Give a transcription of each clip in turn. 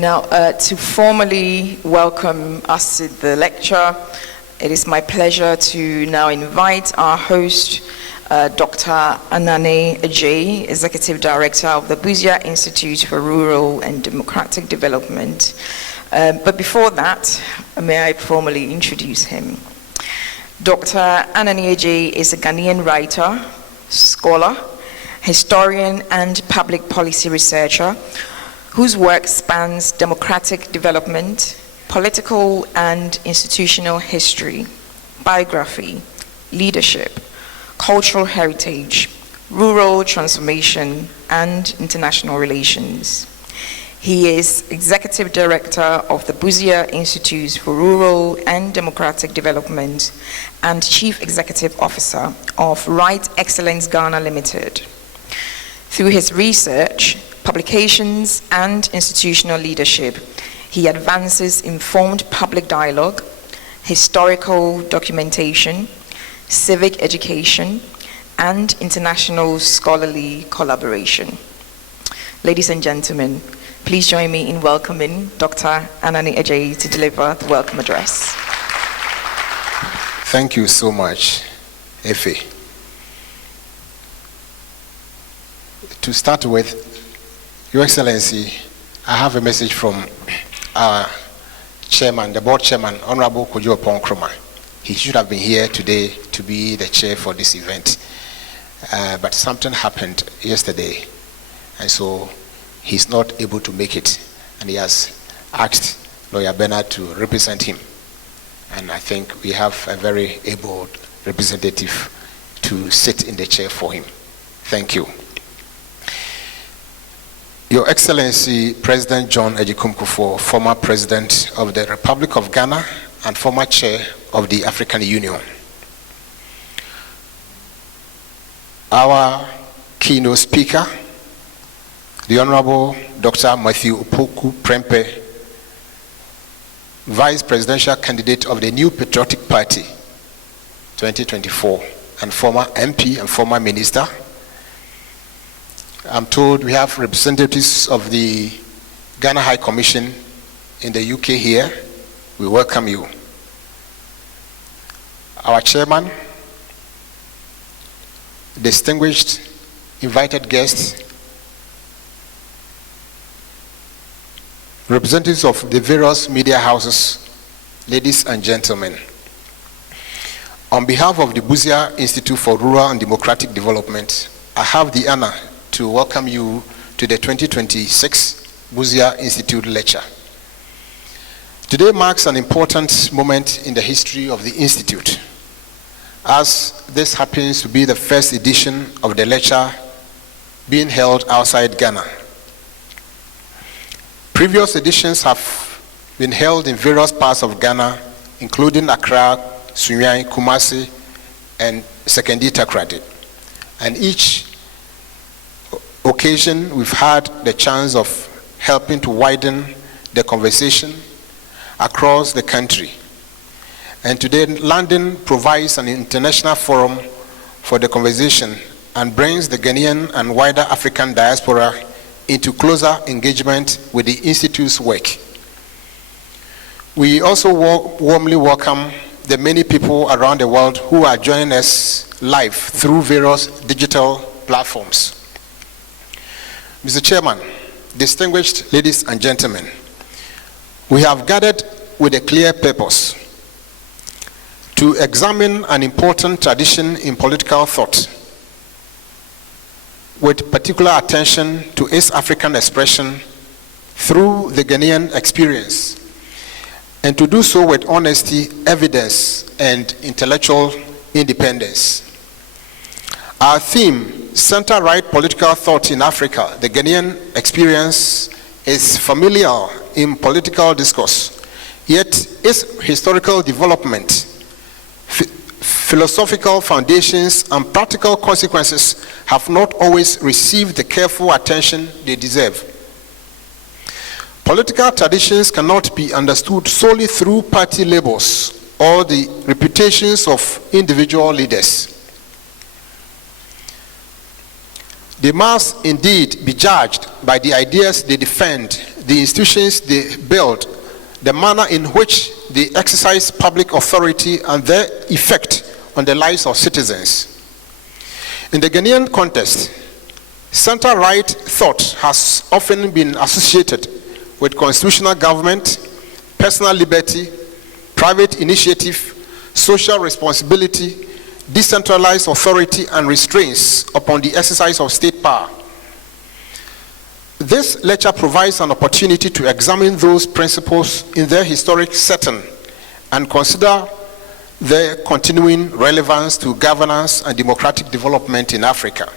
Now, to formally welcome us to the lecture, it is my pleasure to now invite our host, Dr. Anane Agyei, Executive Director of the Busia Institute for Rural and Democratic Development. But before that, may I formally introduce him. Dr. Anane Agyei is a Ghanaian writer, scholar, historian, and public policy researcher whose work spans democratic development, political and institutional history, biography, leadership, cultural heritage, rural transformation, and international relations. He is Executive Director of the Busia Institute for Rural and Democratic Development and Chief Executive Officer of Right Excellence Ghana Limited. Through his research, publications, and institutional leadership, he advances informed public dialogue, historical documentation, civic education, and international scholarly collaboration. Ladies and gentlemen, please join me in welcoming Dr. Anane Agyei to deliver the welcome address. Thank you so much, Efe. To start with, Your Excellency, I have a message from our chairman, the board chairman, Honorable Kojo Ponkroma. He should have been here today to be the chair for this event. But something happened yesterday, and so he's not able to make it. And he has asked Lawyer Bernard to represent him. And I think we have a very able representative to sit in the chair for him. Thank you. Your Excellency, President John Agyekum Kufuor, former President of the Republic of Ghana and former Chair of the African Union. Our keynote speaker, the Honorable Dr. Matthew Opoku Prempeh, Vice Presidential Candidate of the New Patriotic Party 2024 and former MP and former Minister. I'm told we have representatives of the Ghana High Commission in the UK here. We welcome you. Our chairman, distinguished invited guests, representatives of the various media houses, ladies and gentlemen. On behalf of the Busia Institute for Rural and Democratic Development, I have the honor to welcome you to the 2026 Busia Institute Lecture. Today marks an important moment in the history of the Institute, as this happens to be the first edition of the lecture being held outside Ghana. Previous editions have been held in various parts of Ghana, including Accra, Sunyani, Kumasi, and Sekondi Takoradi. And each occasion we've had the chance of helping to widen the conversation across the country. And today London provides an international forum for the conversation and brings the Ghanaian and wider African diaspora into closer engagement with the Institute's work. We also warmly welcome the many people around the world who are joining us live through various digital platforms. Mr. Chairman, distinguished ladies and gentlemen, we have gathered with a clear purpose to examine an important tradition in political thought with particular attention to its African expression through the Ghanaian experience, and to do so with honesty, evidence, and intellectual independence. Our theme, Center-Right Political Thought in Africa, the Ghanaian experience, is familiar in political discourse, yet its historical development, philosophical foundations, and practical consequences have not always received the careful attention they deserve. Political traditions cannot be understood solely through party labels or the reputations of individual leaders. They must indeed be judged by the ideas they defend, the institutions they build, the manner in which they exercise public authority, and their effect on the lives of citizens. In the Ghanaian context, center-right thought has often been associated with constitutional government, personal liberty, private initiative, social responsibility, decentralized authority, and restraints upon the exercise of state power. This lecture provides an opportunity to examine those principles in their historic setting and consider their continuing relevance to governance and democratic development in Africa.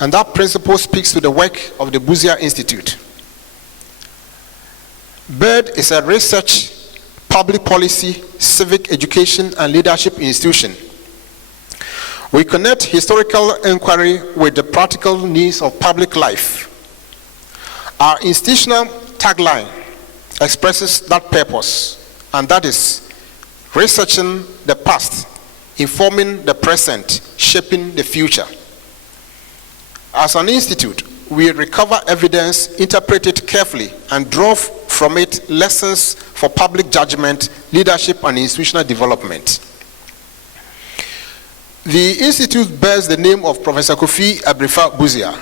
And that principle speaks to the work of the Busia Institute. BIRD is a research, public policy, civic education, and leadership institution. We connect historical inquiry with the practical needs of public life. Our institutional tagline expresses that purpose, and that is researching the past, informing the present, shaping the future. As an institute, we recover evidence, interpret it carefully, and draw from it lessons for public judgment, leadership, and institutional development. The institute bears the name of Professor Kofi Abrefa Busia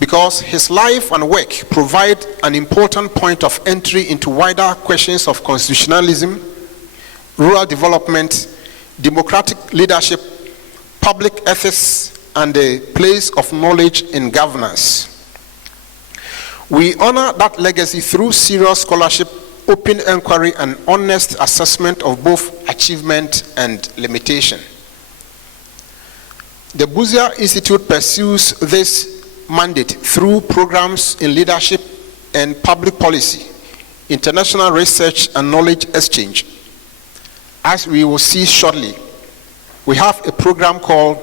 because his life and work provide an important point of entry into wider questions of constitutionalism, rural development, democratic leadership, public ethics, and the place of knowledge in governance. We honor that legacy through serious scholarship, open inquiry, and honest assessment of both achievement and limitation. The Busia Institute pursues this mandate through programs in leadership and public policy, international research, and knowledge exchange. As we will see shortly, we have a program called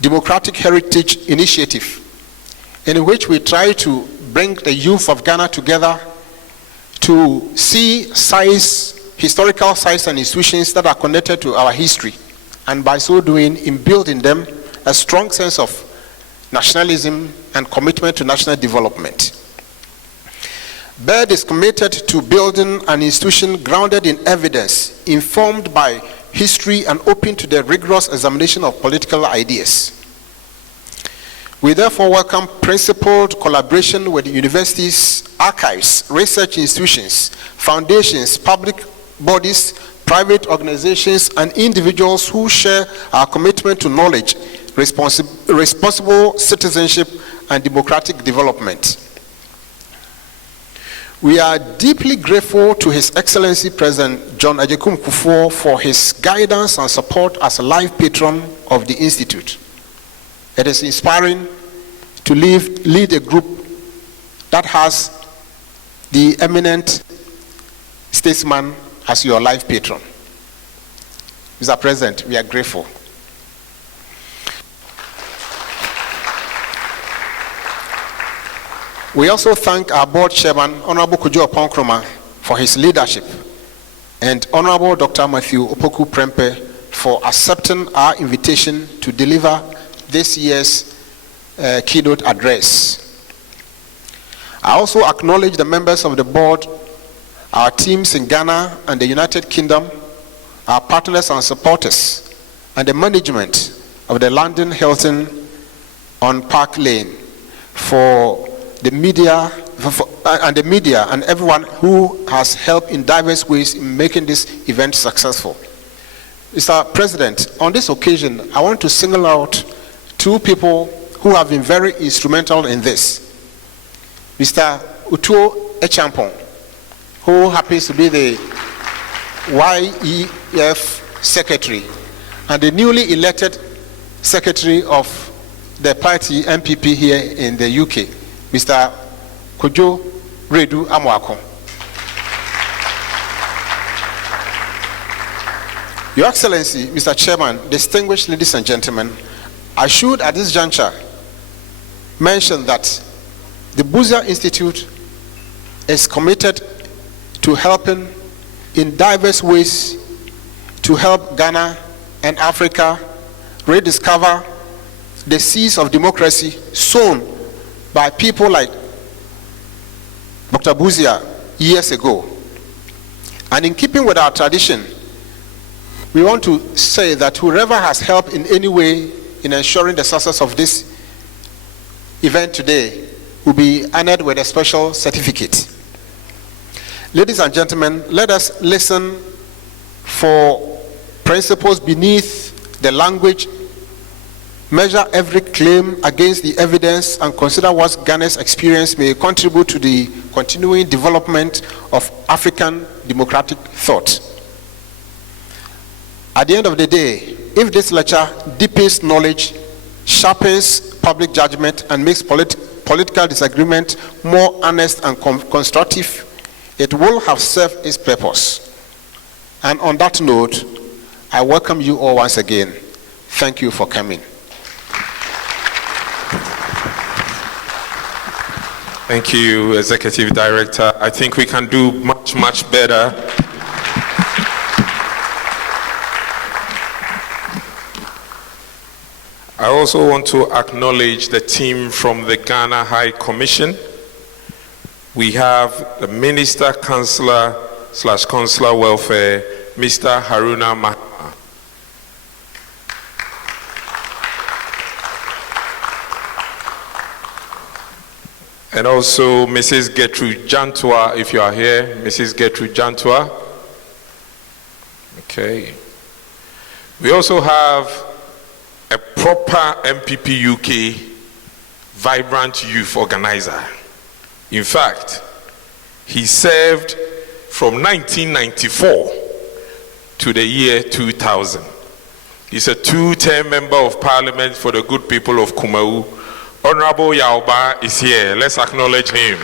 Democratic Heritage Initiative, in which we try to bring the youth of Ghana together to see historical sites and institutions that are connected to our history, and by so doing, imbue in them a strong sense of nationalism and commitment to national development. BIRD is committed to building an institution grounded in evidence, informed by history, and open to the rigorous examination of political ideas. We therefore welcome principled collaboration with universities, archives, research institutions, foundations, public bodies, private organizations, and individuals who share our commitment to knowledge, responsible citizenship, and democratic development. We are deeply grateful to His Excellency President John Agyekum Kufuor for his guidance and support as a life patron of the Institute. It is inspiring to lead a group that has the eminent statesman as your life patron. Mr. President, we are grateful. We also thank our board chairman, Honorable Kojo Oponkroma, for his leadership, and Honorable Dr. Matthew Opoku Prempe for accepting our invitation to deliver this year's keynote address. I also acknowledge the members of the board, our teams in Ghana and the United Kingdom, our partners and supporters, and the management of the London Hilton on Park Lane for the media, and everyone who has helped in diverse ways in making this event successful. Mr. President, on this occasion, I want to single out two people who have been very instrumental in this. Mr. Utuo Echampong, who happens to be the YEF Secretary and the newly elected Secretary of the party MPP here in the UK, Mr. Kojo Redu Amwako. Your Excellency, Mr. Chairman, distinguished ladies and gentlemen, I should at this juncture mention that the Busia Institute is committed to helping in diverse ways to help Ghana and Africa rediscover the seeds of democracy sown by people like Dr. Busia years ago. And in keeping with our tradition, we want to say that whoever has helped in any way in ensuring the success of this event today will be honored with a special certificate. Ladies and gentlemen, let us listen for principles beneath the language, measure every claim against the evidence, and consider what Ghana's experience may contribute to the continuing development of African democratic thought. At the end of the day, if this lecture deepens knowledge, sharpens public judgment, and makes political disagreement more honest and constructive, it will have served its purpose. And on that note, I welcome you all once again. Thank you for coming. Thank you, Executive Director. I think we can do much, much better. I also want to acknowledge the team from the Ghana High Commission. We have the Minister, Councillor / Consular Welfare, Mr. Haruna Mahama. And also Mrs. Gertrude Jantua, if you are here, Mrs. Gertrude Jantua. Okay. We also have a proper MPP UK vibrant youth organizer. In fact, he served from 1994 to the year 2000. He's a two-term member of parliament for the good people of Kumau. Honorable Yaoba is here. Let's acknowledge him.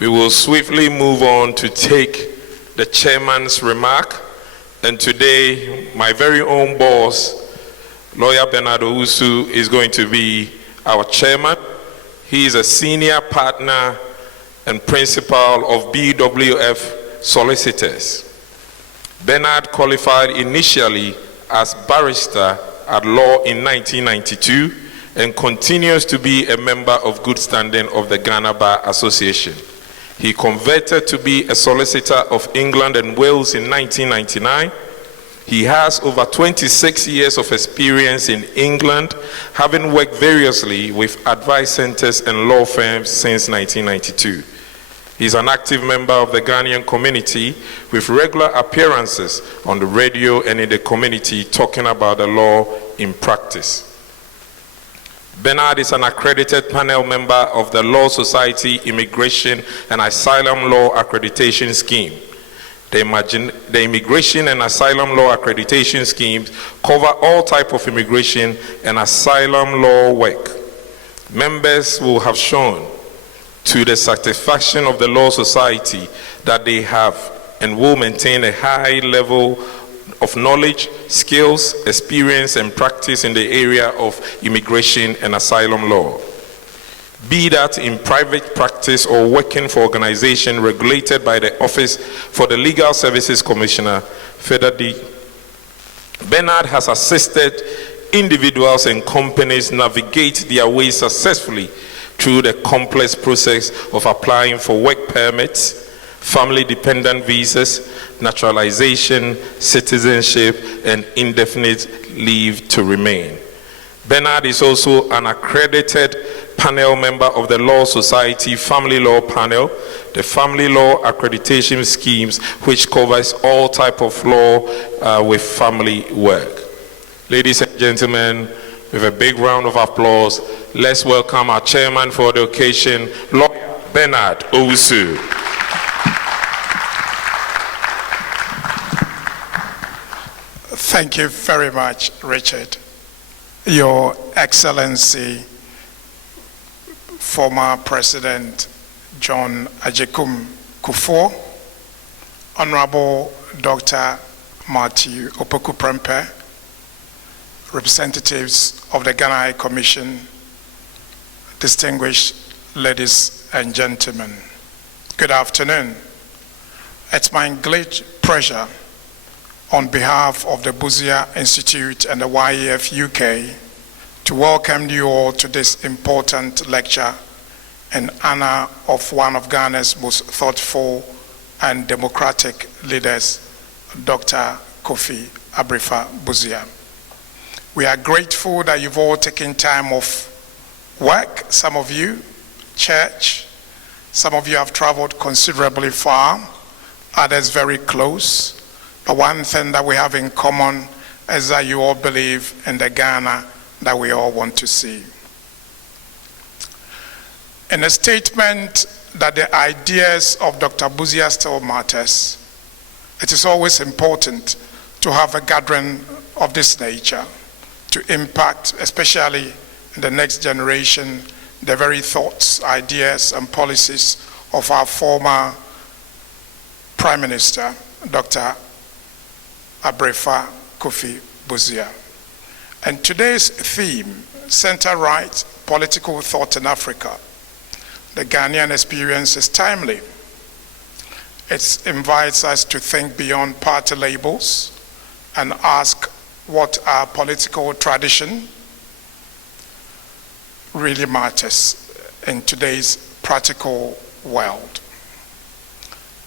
We will swiftly move on to take the chairman's remark. And today, my very own boss, Lawyer Bernard Owusu, is going to be our chairman. He is a senior partner and principal of BWF Solicitors. Bernard qualified initially as barrister at law in 1992 and continues to be a member of good standing of the Ghana Bar Association. He converted to be a solicitor of England and Wales in 1999. He has over 26 years of experience in England, having worked variously with advice centers and law firms since 1992. He's an active member of the Ghanaian community with regular appearances on the radio and in the community talking about the law in practice. Bernard is an accredited panel member of the Law Society Immigration and Asylum Law Accreditation Scheme. The Immigration and Asylum Law Accreditation Schemes cover all types of immigration and asylum law work. Members will have shown to the satisfaction of the Law Society that they have and will maintain a high level of knowledge, skills, experience, and practice in the area of immigration and asylum law. Be that in private practice or working for organization regulated by the Office for the Legal Services Commissioner, FEDAD. Bernard has assisted individuals and companies navigate their way successfully through the complex process of applying for work permits, family-dependent visas, naturalization, citizenship, and indefinite leave to remain. Bernard is also an accredited panel member of the Law Society Family Law Panel, the Family Law Accreditation Schemes, which covers all types of law with family work. Ladies and gentlemen, with a big round of applause, let's welcome our chairman for the occasion, Lawyer Bernard Owusu. Thank you very much, Richard. Your Excellency, former President John Agyekum Kufuor, Honorable Dr. Matthew Opoku-Prempeh, representatives of the Ghana High Commission, distinguished ladies and gentlemen, good afternoon. It's my great pleasure on behalf of the Busia Institute and the YEF UK to welcome you all to this important lecture in honor of one of Ghana's most thoughtful and democratic leaders, Dr. Kofi Abrefa Busia. We are grateful that you've all taken time off work, some of you, church, some of you have traveled considerably far, others very close. But one thing that we have in common is that you all believe in the Ghana that we all want to see. In a statement that the ideas of Dr. Busia still matters, it is always important to have a gathering of this nature to impact, especially in the next generation, the very thoughts, ideas, and policies of our former Prime Minister, Dr. Abrefa Kofi Busia. And today's theme, center-right political thought in Africa, the Ghanaian experience, is timely. It invites us to think beyond party labels and ask what our political tradition really matters in today's practical world.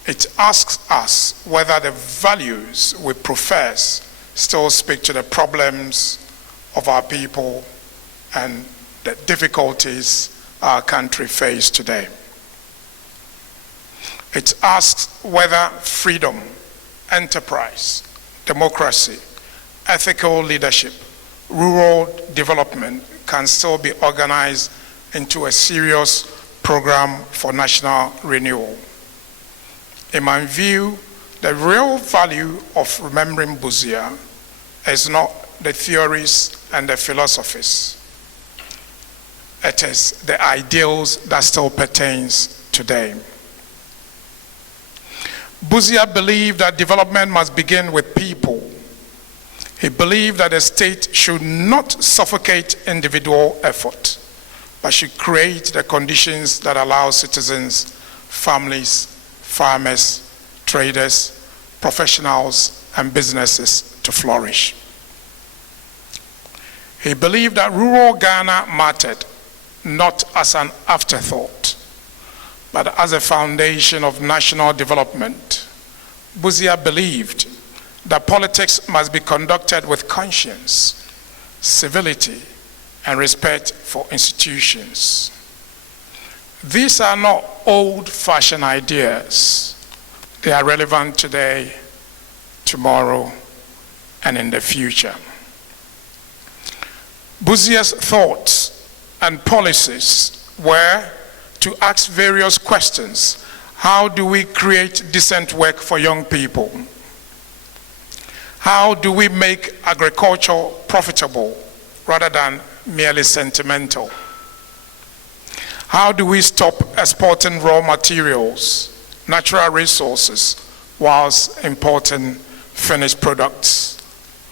It asks us whether the values we profess still speak to the problems of our people and the difficulties our country faces today. It asks whether freedom, enterprise, democracy, ethical leadership, rural development can still be organized into a serious program for national renewal. In my view, the real value of remembering Busia is not the theories and the philosophies. It is the ideals that still pertains today. Busia believed that development must begin with people. He believed that the state should not suffocate individual effort, but should create the conditions that allow citizens, families, farmers, traders, professionals, and businesses to flourish. He believed that rural Ghana mattered, not as an afterthought, but as a foundation of national development. Busia believed that politics must be conducted with conscience, civility, and respect for institutions. These are not old-fashioned ideas. They are relevant today, tomorrow, and in the future. Busia's thoughts and policies were to ask various questions. How do we create decent work for young people? How do we make agriculture profitable rather than merely sentimental? How do we stop exporting raw materials, natural resources, whilst importing finished products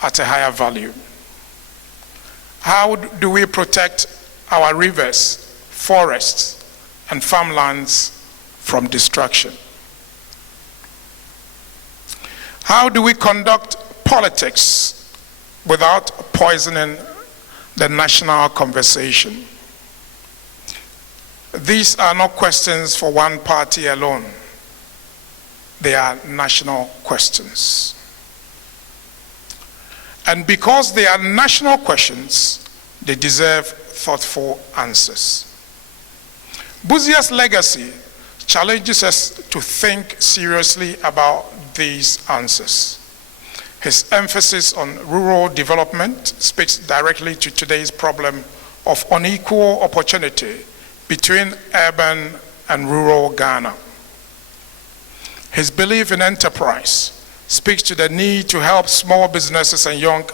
at a higher value? How do we protect our rivers, forests, and farmlands from destruction? How do we conduct politics without poisoning the national conversation? These are not questions for one party alone. They are national questions. And because they are national questions, they deserve thoughtful answers. Busia's legacy challenges us to think seriously about these answers. His emphasis on rural development speaks directly to today's problem of unequal opportunity between urban and rural Ghana. His belief in enterprise speaks to the need to help small businesses and young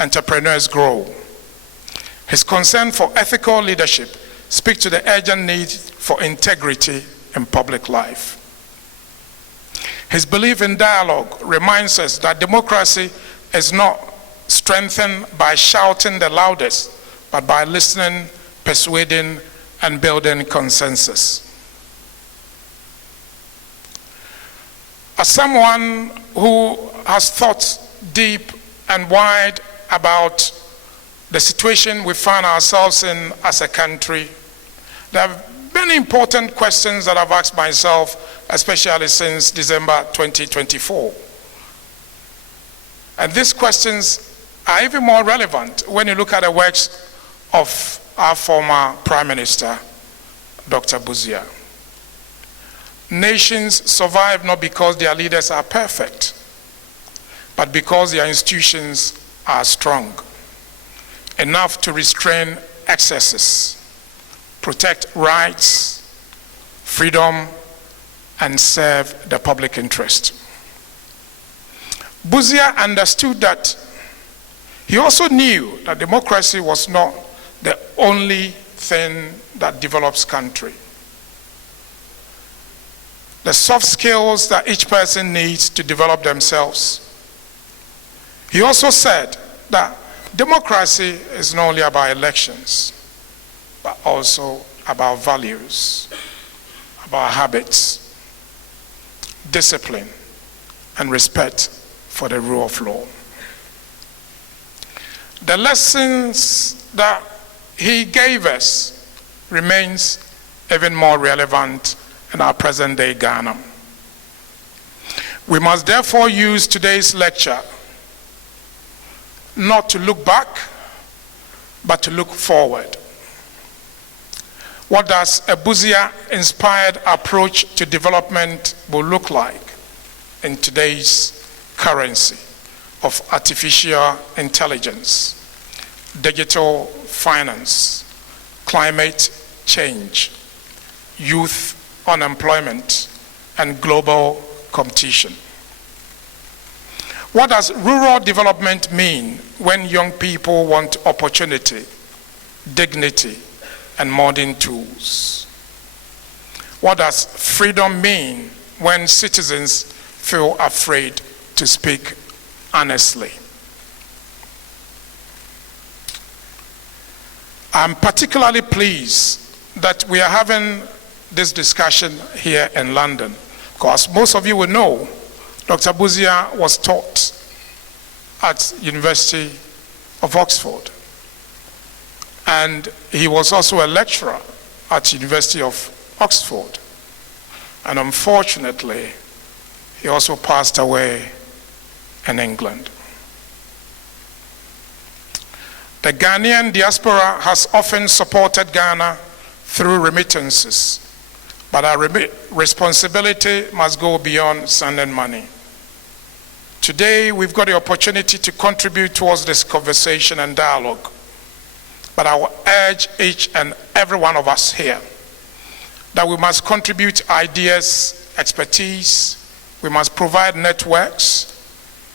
entrepreneurs grow. His concern for ethical leadership speaks to the urgent need for integrity in public life. His belief in dialogue reminds us that democracy is not strengthened by shouting the loudest, but by listening, persuading, and building consensus. As someone who has thought deep and wide about the situation we find ourselves in as a country, there are many important questions that I've asked myself, especially since December 2024. And these questions are even more relevant when you look at the works of our former Prime Minister, Dr. Busia. Nations survive not because their leaders are perfect, but because their institutions are strong, enough to restrain excesses, protect rights, freedom, and serve the public interest. Busia understood that. He also knew that democracy was not the only thing that develops country. The soft skills that each person needs to develop themselves. He also said that democracy is not only about elections, but also about values, about habits, discipline, and respect for the rule of law. The lessons that he gave us remains even more relevant in our present-day Ghana. We must therefore use today's lecture not to look back, but to look forward. What does a Busia-inspired approach to development will look like in today's currency of artificial intelligence, digital finance, climate change, youth unemployment, and global competition? What does rural development mean when young people want opportunity, dignity, and modern tools? What does freedom mean when citizens feel afraid to speak honestly? I'm particularly pleased that we are having this discussion here in London, because most of you will know Dr. Busia was taught at University of Oxford, and he was also a lecturer at University of Oxford, and unfortunately he also passed away in England. The Ghanaian diaspora has often supported Ghana through remittances, but our responsibility must go beyond sending money. Today, we've got the opportunity to contribute towards this conversation and dialogue, but I will urge each and every one of us here that we must contribute ideas, expertise, we must provide networks,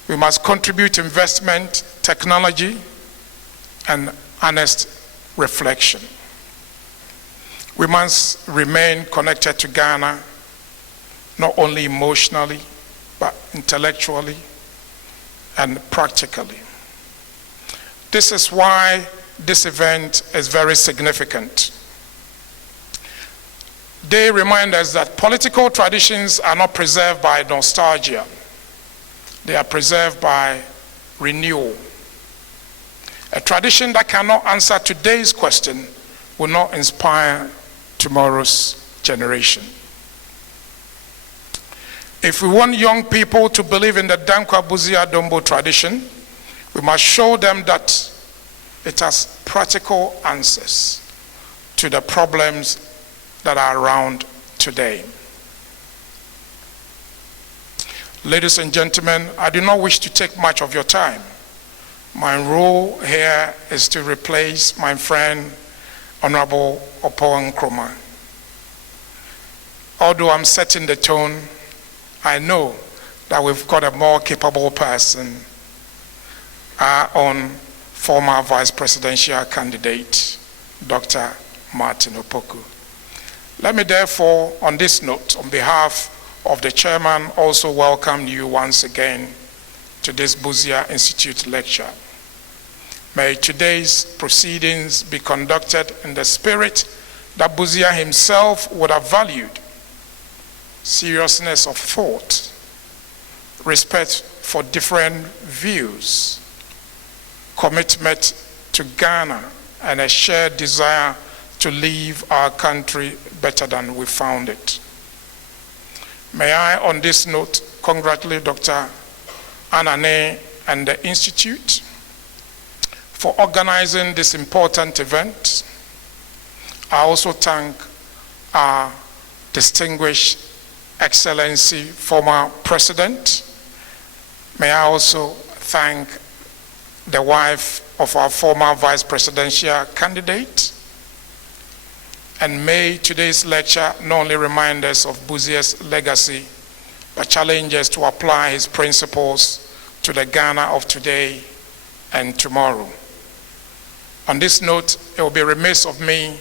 we must contribute investment, technology, and honest reflection. We must remain connected to Ghana, not only emotionally, but intellectually and practically. This is why this event is very significant. They remind us that political traditions are not preserved by nostalgia. They are preserved by renewal. A tradition that cannot answer today's question will not inspire tomorrow's generation. If we want young people to believe in the Dankwa Busia Dombo tradition, we must show them that it has practical answers to the problems that are around today. Ladies and gentlemen, I do not wish to take much of your time. My role here is to replace my friend, Honorable Opow Nkrumah. Although I'm setting the tone, I know that we've got a more capable person, our own former vice presidential candidate, Dr. Martin Opoku. Let me therefore, on this note, on behalf of the chairman, also welcome you once again to this Busia Institute Lecture. May today's proceedings be conducted in the spirit that Busia himself would have valued: seriousness of thought, respect for different views, commitment to Ghana and a shared desire to leave our country better than we found it. May I, on this note, congratulate Dr. Anane and the Institute for organizing this important event. I also thank our distinguished Excellency, former President. May I also thank the wife of our former Vice Presidential candidate. And may today's lecture not only remind us of Busia's legacy, but challenge us to apply his principles to the Ghana of today and tomorrow. On this note, it will be remiss of me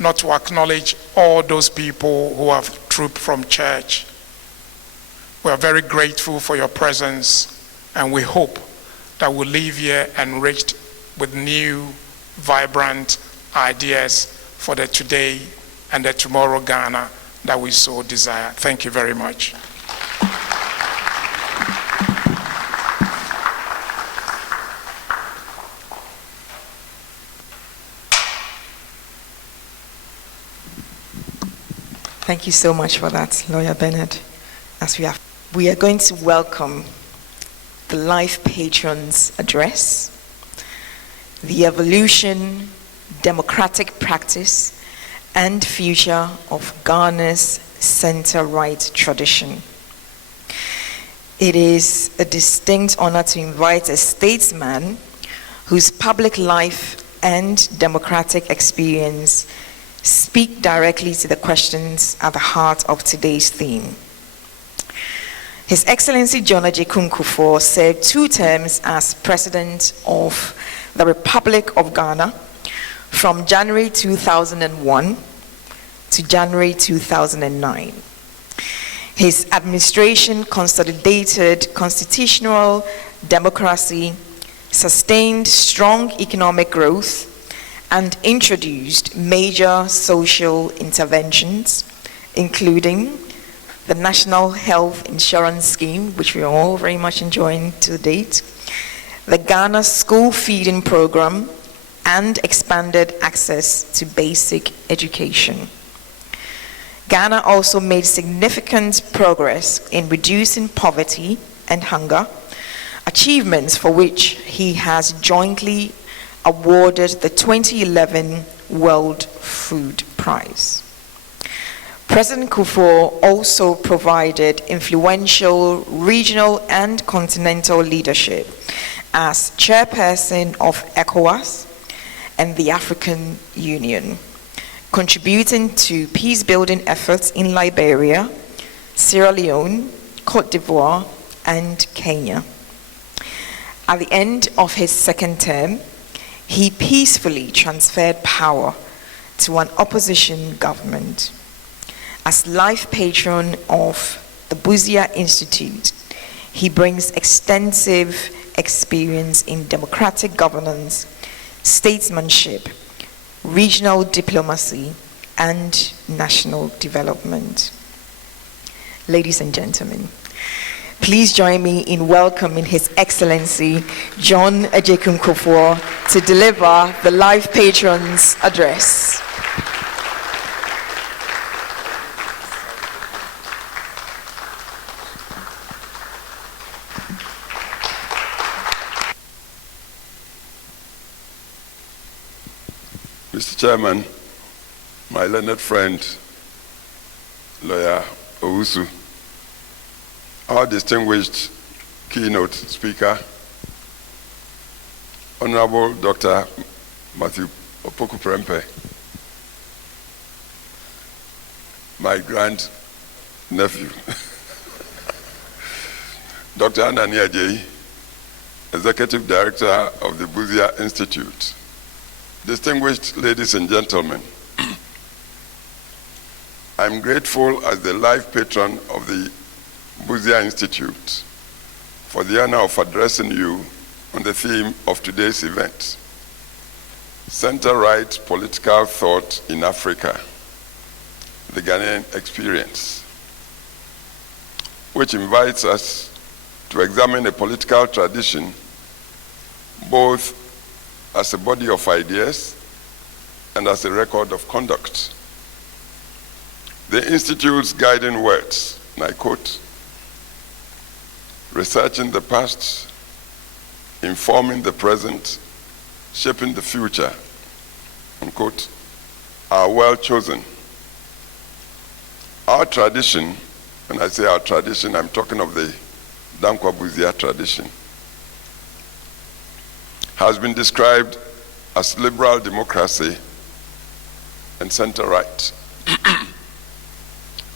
not to acknowledge all those people who have trooped from church. We are very grateful for your presence, and we hope that we'll leave here enriched with new, vibrant ideas for the today and the tomorrow Ghana that we so desire. Thank you very much. Thank you so much for that, Lawyer Bernard. We are going to welcome the Life Patrons Address, the Evolution, Democratic Practice, and Future of Ghana's Center-Right Tradition. It is a distinct honor to invite a statesman whose public life and democratic experience speak directly to the questions at the heart of today's theme. His Excellency John Agyekum Kufuor served 2 terms as President of the Republic of Ghana from January 2001 to January 2009. His administration consolidated constitutional democracy, sustained strong economic growth, and introduced major social interventions, including the National Health Insurance Scheme, which we are all very much enjoying to date, the Ghana School Feeding Program, and expanded access to basic education. Ghana also made significant progress in reducing poverty and hunger, achievements for which he has jointly awarded the 2011 World Food Prize. President Kufuor also provided influential regional and continental leadership as chairperson of ECOWAS and the African Union, contributing to peace-building efforts in Liberia, Sierra Leone, Cote d'Ivoire, and Kenya. At the end of his 2nd term, he peacefully transferred power to an opposition government. As life patron of the Busia Institute, he brings extensive experience in democratic governance, statesmanship, regional diplomacy, and national development. Ladies and gentlemen, please join me in welcoming His Excellency John Agyekum Kufuor to deliver the Life Patrons Address. Mr. Chairman, my learned friend, Lawyer Owusu, our distinguished keynote speaker, Honorable Dr. Matthew Opoku Prempeh, my grand-nephew, Dr. Anane Adjeyi, Executive Director of the Busia Institute, distinguished ladies and gentlemen, I'm grateful as the life patron of the Busia Institute for the honor of addressing you on the theme of today's event, Center-Right Political Thought in Africa, the Ghanaian Experience, which invites us to examine a political tradition both as a body of ideas and as a record of conduct. The Institute's guiding words, and I quote, researching the past, informing the present, shaping the future, unquote, are well chosen. Our tradition, when I say our tradition, I'm talking of the Dankwa Busia tradition, has been described as liberal democracy and center-right.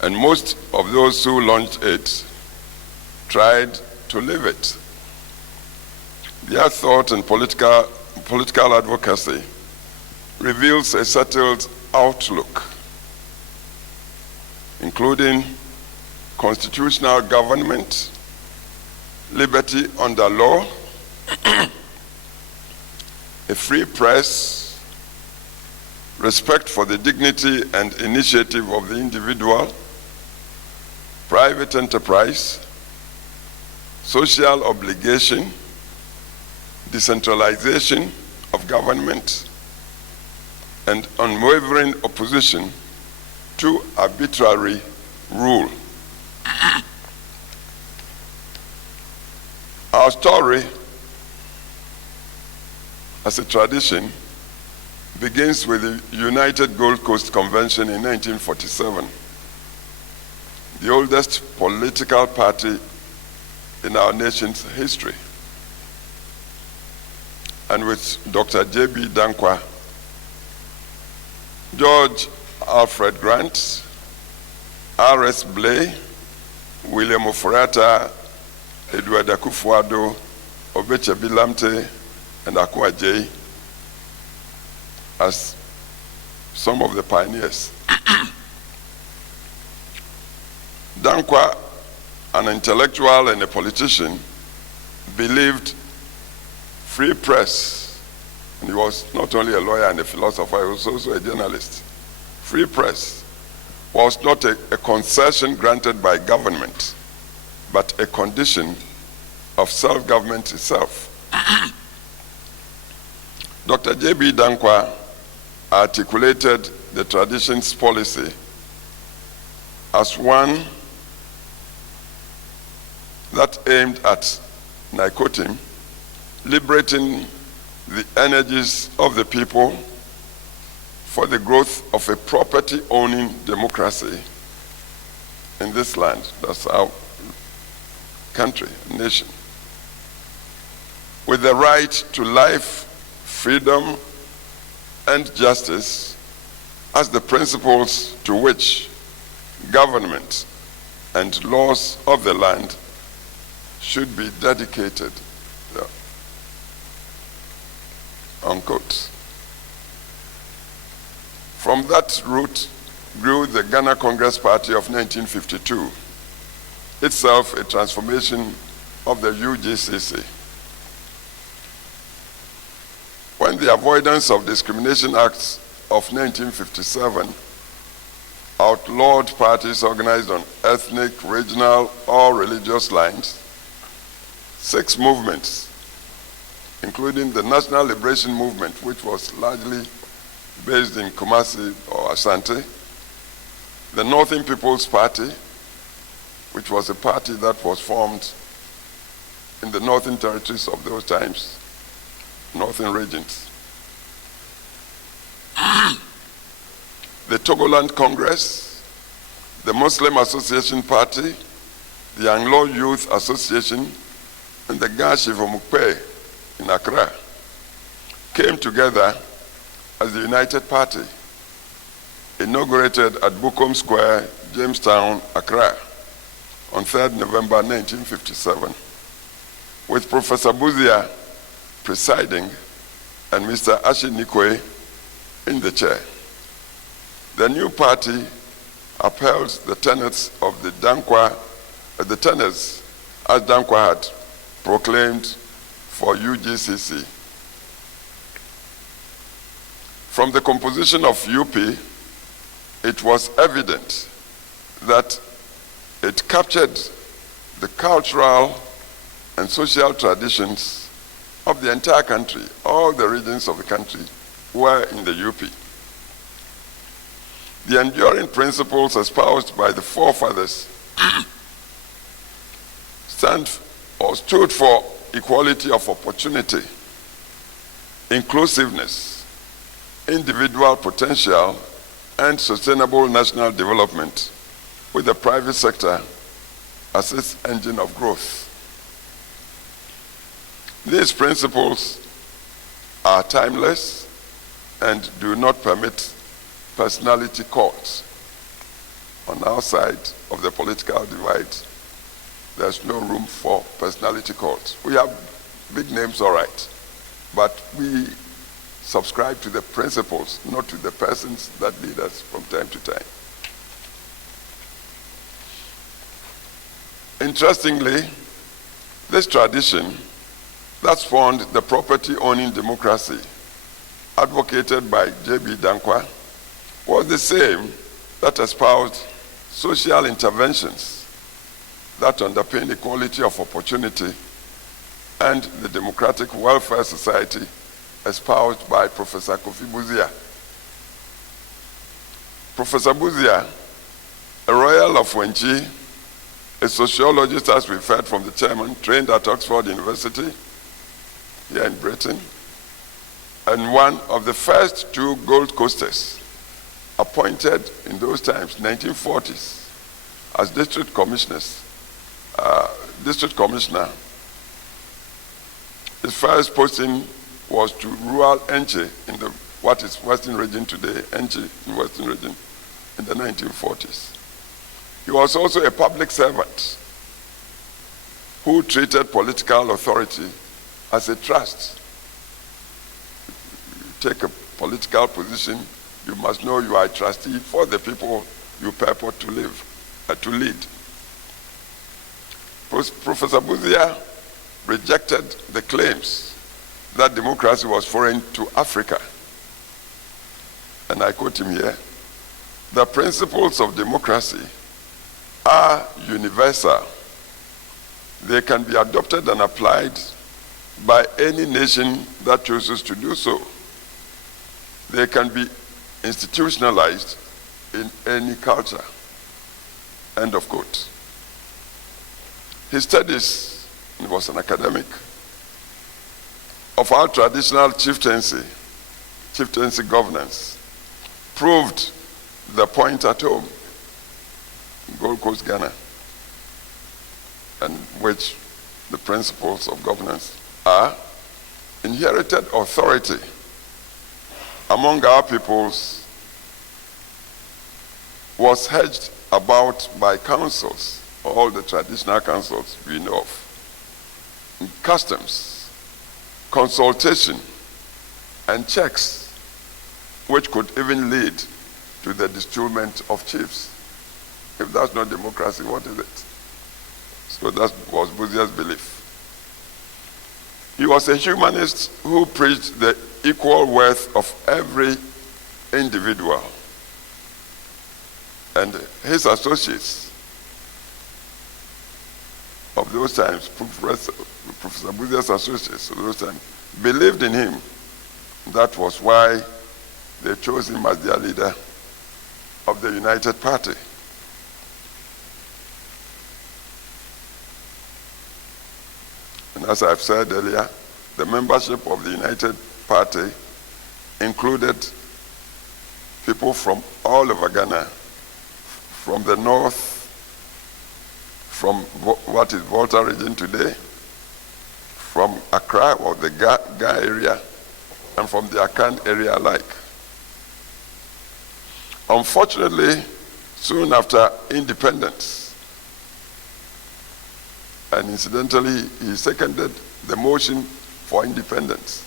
And most of those who launched it tried to live it. Their thought and political advocacy reveals a settled outlook, including constitutional government, liberty under law, a free press, respect for the dignity and initiative of the individual, private enterprise, social obligation, decentralization of government, and unwavering opposition to arbitrary rule. Our story, as a tradition, begins with the United Gold Coast Convention in 1947, the oldest political party in our nation's history. And with Dr. J.B. Dankwa, George Alfred Grant, R.S. Blay, William Ofurata, Edward Akufo-Addo, Obeche Bilamte, and Akua J as some of the pioneers. Dankwa, an intellectual and a politician, believed free press, and he was not only a lawyer and a philosopher, he was also a journalist. Free press was not a concession granted by government, but a condition of self-government itself. Dr. J.B. Dankwa articulated the tradition's policy as one that aimed at, and I quote him, liberating the energies of the people for the growth of a property-owning democracy in this land. That's our country, nation. With the right to life, freedom, and justice as the principles to which government and laws of the land should be dedicated. Unquote. From that root grew the Ghana Congress Party of 1952, itself a transformation of the UGCC. When the Avoidance of Discrimination Act of 1957 outlawed parties organized on ethnic, regional, or religious lines, 6 movements, including the National Liberation Movement, which was largely based in Kumasi or Asante, the Northern People's Party, which was a party that was formed in the northern territories of those times, northern regions. The Togoland Congress, the Muslim Association Party, the Anglo Youth Association, and the Gashivo Mukpe in Accra came together as the United Party, inaugurated at Bukom Square, Jamestown, Accra, on 3rd November 1957, with Professor Busia presiding and Mr. Ashi Nikwe in the chair. The new party upheld the tenets of the Dankwa, the tenets as Dankwa had proclaimed for UGCC. From the composition of UP, it was evident that it captured the cultural and social traditions of the entire country, all the regions of the country, were in the UP. The enduring principles espoused by the forefathers stood for equality of opportunity, inclusiveness, individual potential, and sustainable national development, with the private sector as its engine of growth. These principles are timeless and do not permit personality cults. On our side of the political divide, there's no room for personality cults. We have big names, all right, but we subscribe to the principles, not to the persons that lead us from time to time. Interestingly, this tradition that spawned the property-owning democracy advocated by J.B. Dankwa was the same that espoused social interventions that underpin equality of opportunity and the democratic welfare society espoused by Professor Kofi Busia. Professor Busia, a royal of Wenchi, a sociologist, as we've heard from the chairman, trained at Oxford University here in Britain, and one of the first two Gold Coasters appointed in those times, 1940s, as district commissioner. His first posting was to rural Enche in what is Western Region today, Enche in Western Region, in the 1940s. He was also a public servant who treated political authority as a trust. You take a political position, you must know you are a trustee for the people you purport to lead. Professor Busia rejected the claims that democracy was foreign to Africa. And I quote him here, "The principles of democracy are universal. They can be adopted and applied by any nation that chooses to do so. They can be institutionalized in any culture." End of quote. His studies, he was an academic, of our traditional chieftaincy governance, proved the point at home, Gold Coast, Ghana, and which the principles of governance are inherited authority among our peoples was hedged about by councils, all the traditional councils we know of, customs, consultation, and checks, which could even lead to the dischulment of chiefs. If that's not democracy, what is it? So that was Busia's belief. He was a humanist who preached the equal worth of every individual. And his associates of those times, Professor Busia's associates of those times, believed in him. That was why they chose him as their leader of the United Party. And as I've said earlier, the membership of the United Party included people from all over Ghana, from the north, from what is Volta region today, from Accra or the Ga area, and from the Akan area alike. Unfortunately, soon after independence, and incidentally, he seconded the motion for independence,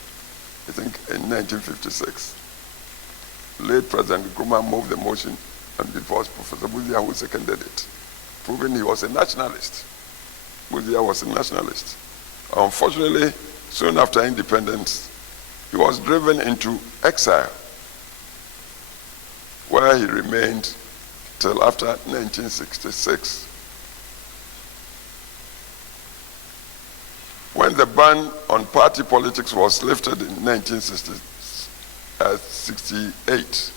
I think in 1956. Late President Nkrumah moved the motion, and it was Professor Busia who seconded it, proving he was a nationalist. Busia was a nationalist. Unfortunately, soon after independence, he was driven into exile, where he remained till after 1966. When the ban on party politics was lifted in 1968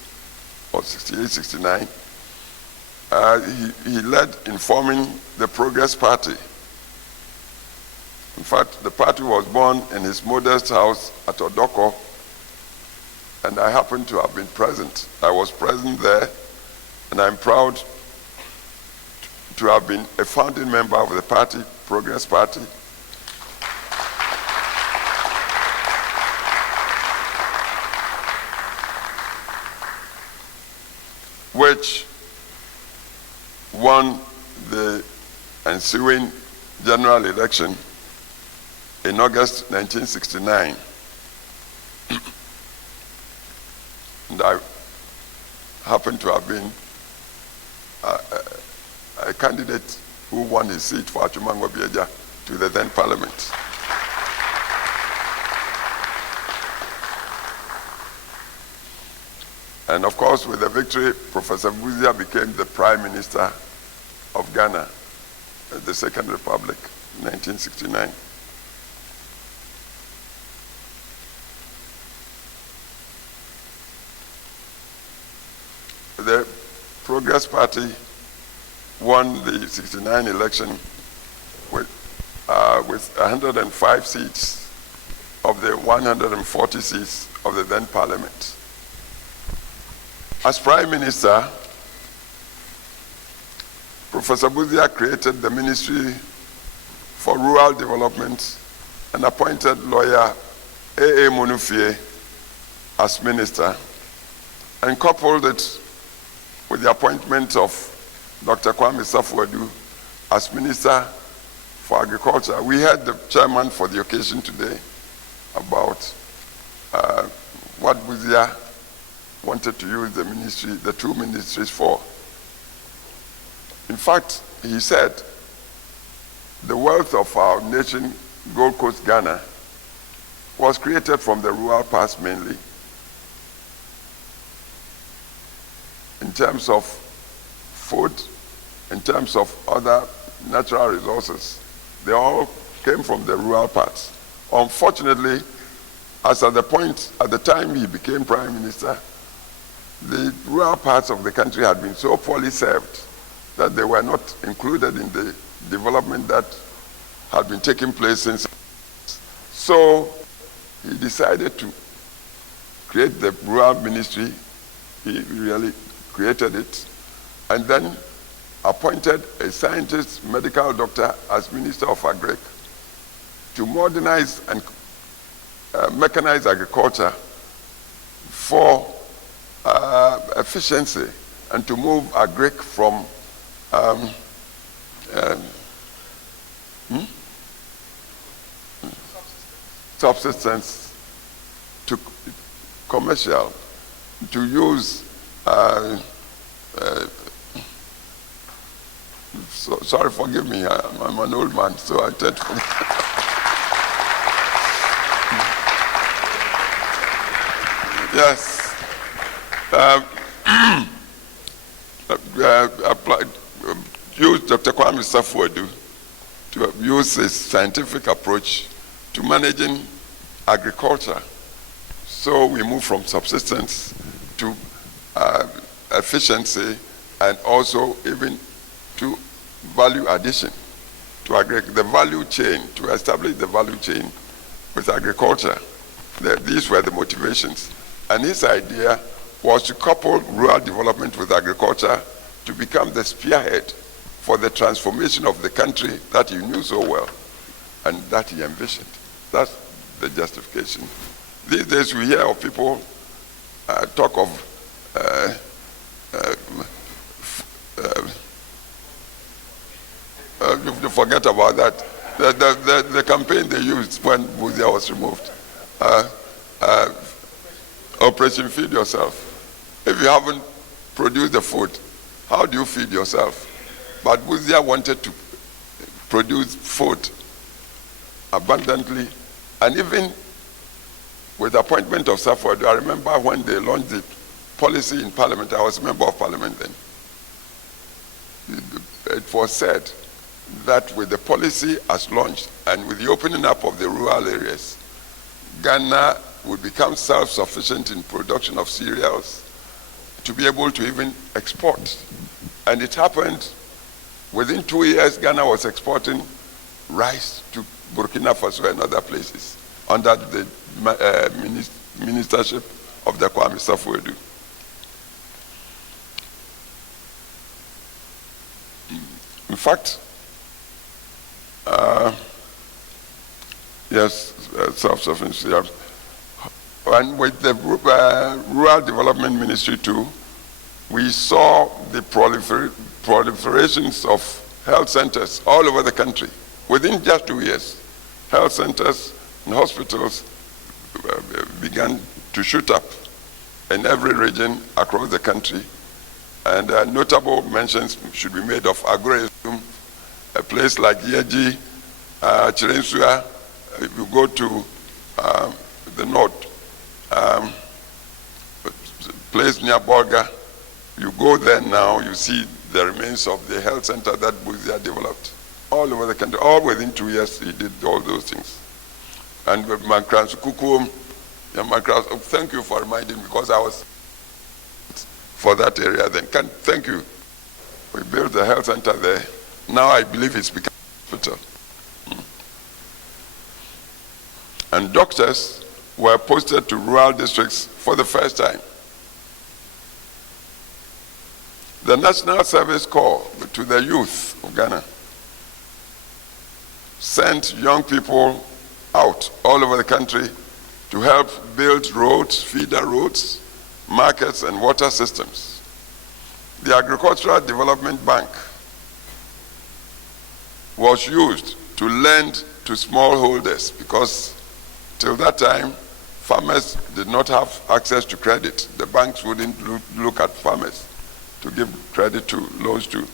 or 68, 69, he led in forming the Progress Party. In fact, the party was born in his modest house at Odoko, and I happened to have been present. I was present there, and I'm proud to have been a founding member of the party, Progress Party. Which won the ensuing general election in August 1969. And I happened to have been a candidate who won his seat for Achumango Bieja to the then parliament. And of course, with the victory, Professor Busia became the Prime Minister of Ghana, the Second Republic, 1969. The Progress Party won the 69 election with 105 seats of the 140 seats of the then parliament. As Prime Minister, Professor Busia created the Ministry for Rural Development and appointed lawyer A.A. Monufie as minister, and coupled it with the appointment of Dr. Kwame Safuadu as Minister for Agriculture. We had the chairman for the occasion today about what Busia wanted to use the ministry, the two ministries for. In fact, he said the wealth of our nation, Gold Coast, Ghana, was created from the rural parts mainly. In terms of food, in terms of other natural resources, they all came from the rural parts. Unfortunately, as at the time he became Prime Minister, the rural parts of the country had been so poorly served that they were not included in the development that had been taking place since. So he decided to create the rural ministry. He really created it, and then appointed a scientist, medical doctor as Minister of Agric to modernize and mechanize agriculture for efficiency and to move agric from subsistence to commercial, to use sorry, forgive me, I'm an old man, so I tend to yes. Use Dr. Kwame Safuadu to use his scientific approach to managing agriculture. So we move from subsistence to efficiency, and also even to value addition to the value chain, to establish the value chain with agriculture. These were the motivations. And his idea was to couple rural development with agriculture to become the spearhead for the transformation of the country that he knew so well and that he envisioned. That's the justification. These days we hear of people talk of forget about that. The campaign they used when Busia was removed. Operation Feed Yourself. If you haven't produced the food, how do you feed yourself? But Busia wanted to produce food abundantly, and even with the appointment of Safuadu, I remember when they launched the policy in Parliament, I was a member of Parliament then. It was said that with the policy as launched and with the opening up of the rural areas, Ghana would become self-sufficient in production of cereals to be able to even export. And it happened within 2 years. Ghana was exporting rice to Burkina Faso and other places under the ministership of the Kwame Safuedu. In fact, yes, self-sufficiency. And with the Rural Development Ministry too, we saw the proliferations of health centers all over the country. Within just 2 years, health centers and hospitals began to shoot up in every region across the country. And notable mentions should be made of Agroesum, a place like Yeji, Chirensua. If you go to the north, place near Bolga, you go there now, you see the remains of the health center that Busia developed all over the country. All within 2 years, he did all those things. And with Mankransu Kukum, thank you for reminding me, because I was for that area then. Thank you. We built the health center there. Now I believe it's become a hospital. And doctors were posted to rural districts for the first time. The National Service Corps to the youth of Ghana sent young people out all over the country to help build roads, feeder roads, markets, and water systems. The Agricultural Development Bank was used to lend to smallholders, because till that time, farmers did not have access to credit. The banks wouldn't look at farmers to give credit to, loans to.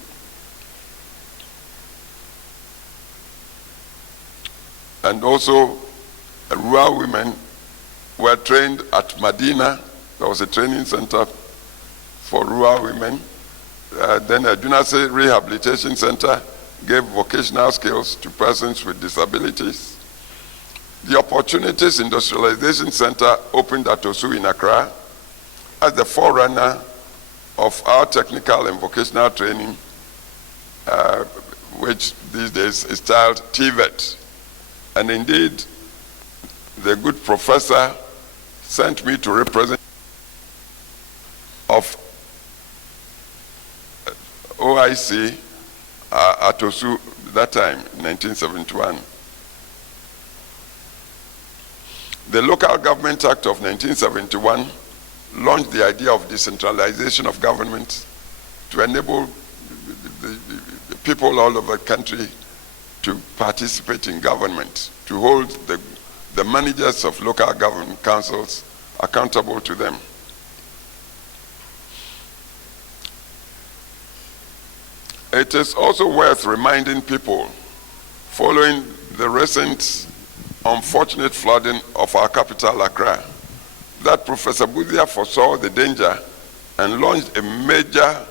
And also, rural women were trained at Medina. There was a training center for rural women. Then a Dunase Rehabilitation Center gave vocational skills to persons with disabilities. The Opportunities Industrialization Center opened at Osu in Accra as the forerunner of our technical and vocational training, which these days is styled TVET. And indeed, the good professor sent me to represent of OIC at Osu that time, 1971. The Local Government Act of 1971 launched the idea of decentralization of government to enable the people all over the country to participate in government, to hold the managers of local government councils accountable to them. It is also worth reminding people, following the recent unfortunate flooding of our capital, Accra, that Professor Busia foresaw the danger and launched a major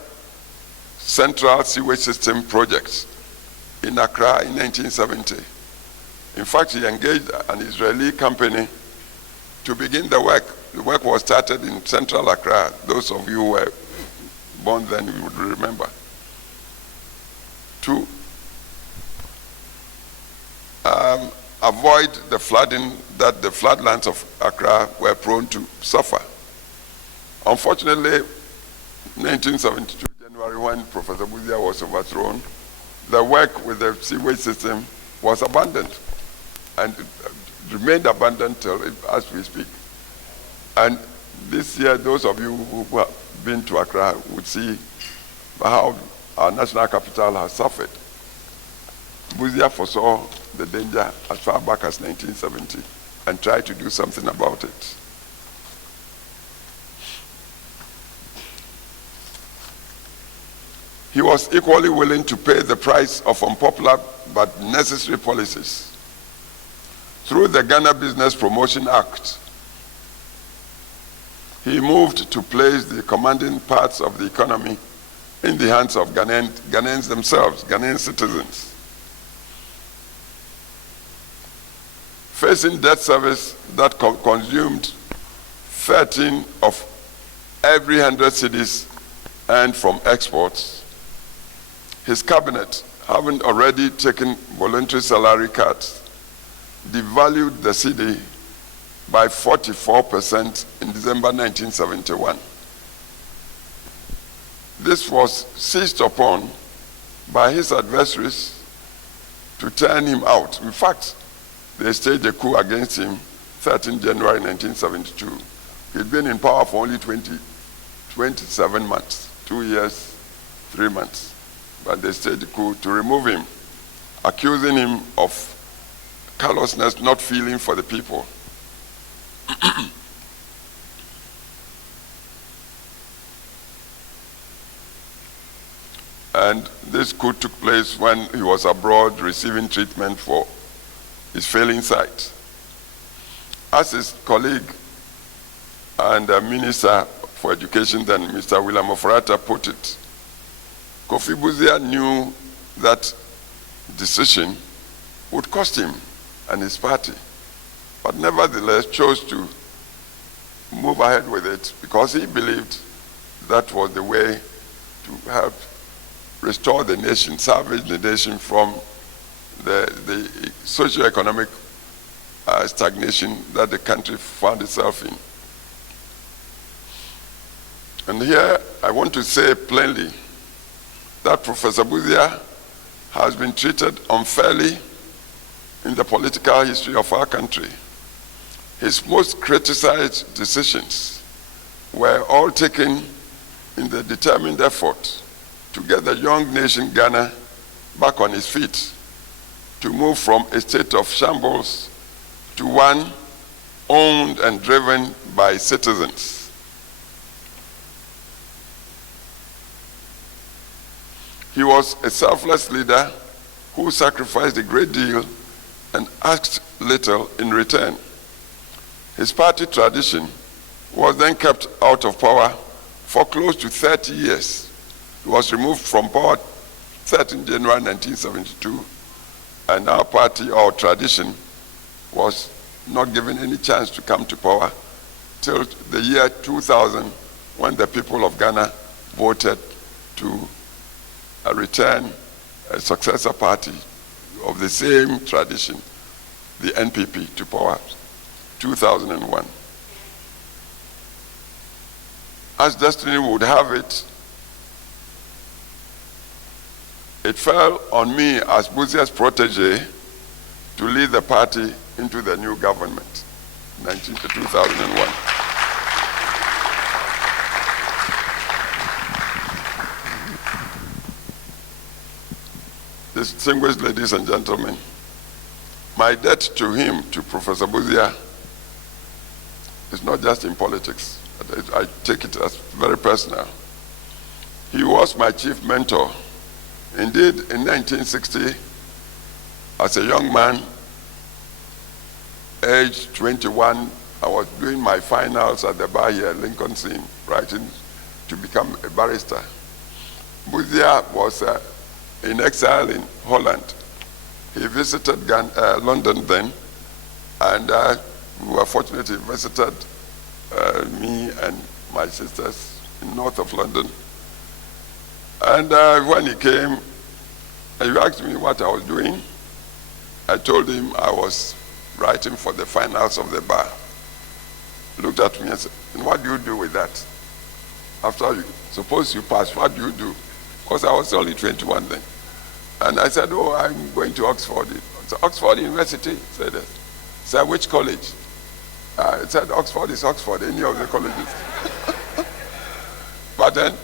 central sewage system project in Accra in 1970. In fact, he engaged an Israeli company to begin the work. The work was started in central Accra. Those of you who were born then, you would remember. To avoid the flooding that the floodlands of Accra were prone to suffer. Unfortunately, 1972 January, when Professor Busia was overthrown, the work with the sewage system was abandoned, and remained abandoned till as we speak. And this year, those of you who have been to Accra would see how our national capital has suffered. Busia foresaw the danger as far back as 1970 and tried to do something about it. He was equally willing to pay the price of unpopular but necessary policies. Through the Ghana Business Promotion Act, he moved to place the commanding parts of the economy in the hands of Ghanaians themselves, Ghanaian citizens. facing debt service that consumed 13 of every 100 cedis earned from exports, his cabinet, having already taken voluntary salary cuts, devalued the cedi by 44% in December 1971. This was seized upon by his adversaries to turn him out. In fact, they staged a coup against him 13 January 1972. He'd been in power for only 27 months, 2 years, 3 months. But they staged a coup to remove him, accusing him of callousness, not feeling for the people. And this coup took place when he was abroad receiving treatment for his failing sight. As his colleague and Minister for Education then, Mr. William Ofrata, put it, Kofi Busia knew that decision would cost him and his party, but nevertheless chose to move ahead with it because he believed that was the way to help restore the nation, salvage the nation from the socio-economic stagnation that the country found itself in. And here I want to say plainly that Professor Busia has been treated unfairly in the political history of our country. His most criticized decisions were all taken in the determined effort to get the young nation Ghana back on its feet, to move from a state of shambles to one owned and driven by citizens. He was a selfless leader who sacrificed a great deal and asked little in return. His party tradition was then kept out of power for close to 30 years. He was removed from power 13 January 1972, and our party, our tradition, was not given any chance to come to power till the year 2000, when the people of Ghana voted to return a successor party of the same tradition, the NPP, to power, 2001. As destiny would have it, it fell on me as Busia's protege to lead the party into the new government, 2001. Distinguished ladies and gentlemen, my debt to him, to Professor Busia, is not just in politics. I take it as very personal. He was my chief mentor. Indeed, in 1960, as a young man, age 21, I was doing my finals at the bar here, Lincoln Inn, writing to become a barrister. Busia was in exile in Holland. He visited London then, and we were fortunate he visited me and my sisters in north of London. And when he came, he asked me what I was doing. I told him I was writing for the finals of the bar. He looked at me and said, "And what do you do with that? After you, suppose you pass, what do you do?" Because I was only 21 then. And I said, "Oh, I'm going to Oxford." So Oxford University? He said, "Yes." I said, "Which college?" He said, "Oxford is Oxford, any of the colleges." But then,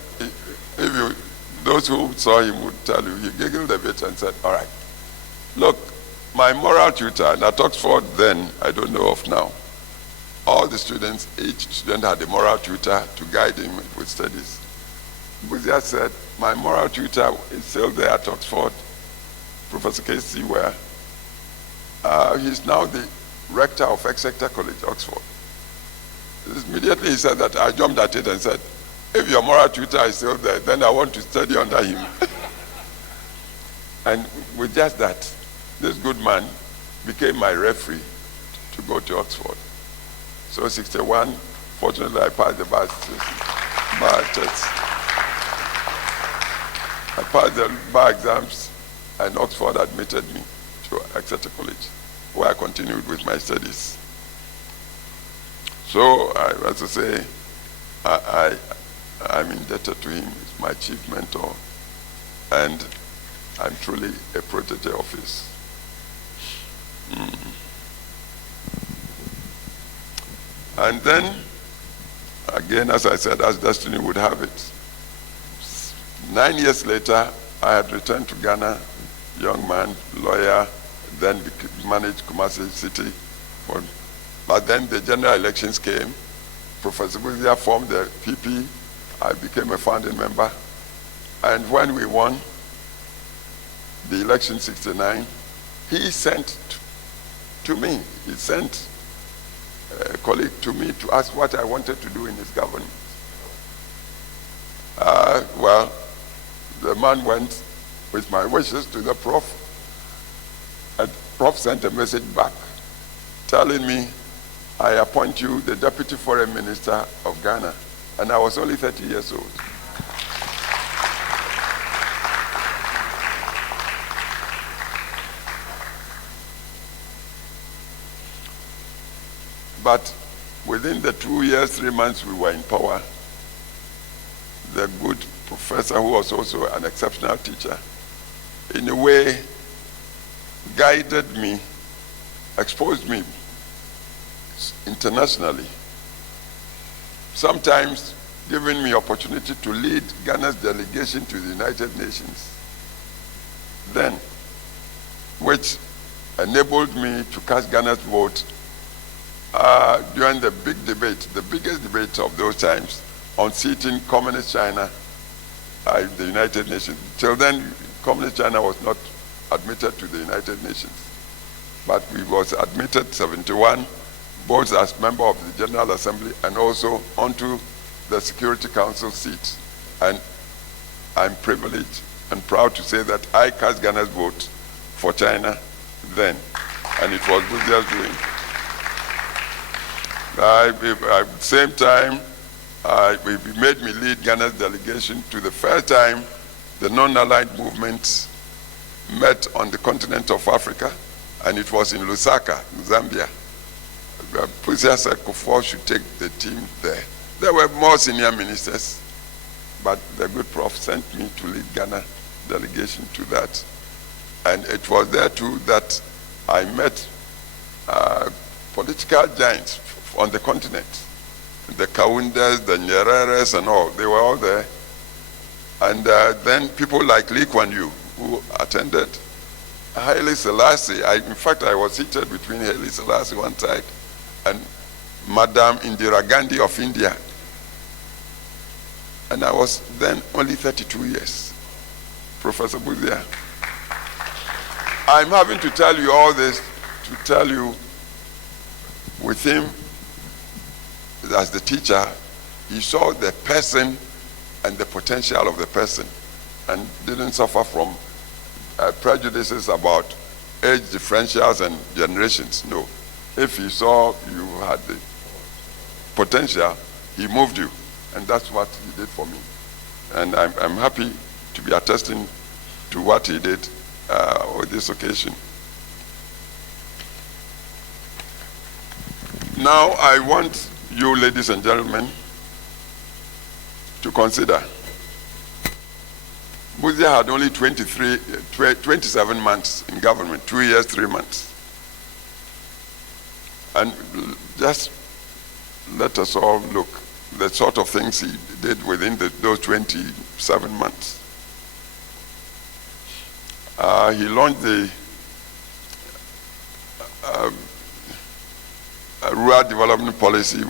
those who saw him would tell you, he giggled a bit and said, "All right, look, my moral tutor, and at Oxford then, I don't know of now, all the students, each student had a moral tutor to guide him with studies." Busia said, "My moral tutor is still there at Oxford, Professor K.C. Ware. He's now the rector of Exeter College, Oxford." Immediately he said that. I jumped at it and said, "If your moral tutor is still there, then I want to study under him." And with just that, this good man became my referee to go to Oxford. So 61, fortunately I passed the bar test. I passed the bar exams, and Oxford admitted me to Exeter College, where I continued with my studies. So, as I say, I'm indebted to him. He's my chief mentor, and I'm truly a protege of his. And then, again, as I said, as destiny would have it, 9 years later, I had returned to Ghana, young man, lawyer, then managed Kumasi City. But then the general elections came. Professor Busia formed the PP. I became a founding member. And when we won the election 69, he sent to me, he sent a colleague to me to ask what I wanted to do in his government. Well, the man went with my wishes to the Prof, and Prof sent a message back telling me, I appoint you the Deputy Foreign Minister of Ghana. And I was only 30 years old. But within the 2 years, 3 months we were in power, the good professor, who was also an exceptional teacher, in a way guided me, exposed me internationally, sometimes giving me opportunity to lead Ghana's delegation to the United Nations, then, which enabled me to cast Ghana's vote during the big debate, the biggest debate of those times, on seating Communist China in the United Nations. Till then, Communist China was not admitted to the United Nations. But we was admitted 71, both as member of the General Assembly and also onto the Security Council seat. And I'm privileged and proud to say that I cast Ghana's vote for China then, and it was Busia's doing. At the same time, it made me lead Ghana's delegation to the first time the non-aligned movements met on the continent of Africa, and it was in Lusaka, Zambia. Busia said Kufuor should take the team there. There were more senior ministers, but the good Prof sent me to lead Ghana delegation to that. And it was there too that I met political giants on the continent. The Kaundas, the Nyereres and all, they were all there. And then people like Lee Kuan Yew, who attended. Haile Selassie, in fact, I was seated between Haile Selassie one side and Madam Indira Gandhi of India. And I was then only 32 years, Professor Busia. I'm having to tell you all this to tell you, with him as the teacher, he saw the person and the potential of the person and didn't suffer from prejudices about age differentials and generations. No. If he saw you had the potential, he moved you. And that's what he did for me. And I'm happy to be attesting to what he did on this occasion. Now I want you, ladies and gentlemen, to consider. Busia had only 27 months in government, 2 years, 3 months. And just let us all look the sort of things he did within those 27 months. He launched the rural development policy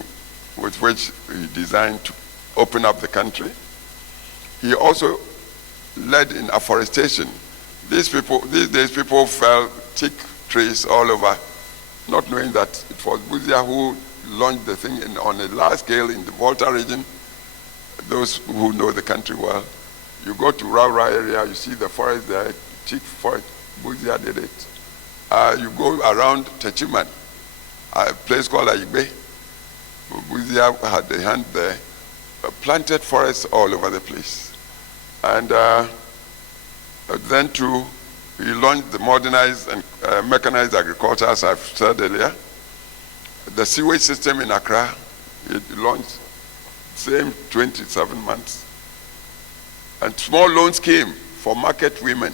with which he designed to open up the country. He also led in afforestation. These days people fell thick trees all over, not knowing that it was Busia who launched the thing on a large scale in the Volta region. Those who know the country well, you go to Raura area, you see the forest there, thick forest, Busia did it. You go around Techiman, a place called Ayigbe. Busia had a hand there, planted forests all over the place. And then too, he launched the modernized and mechanized agriculture, as I've said earlier. The sewage system in Accra, it launched same 27 months. And small loan scheme for market women.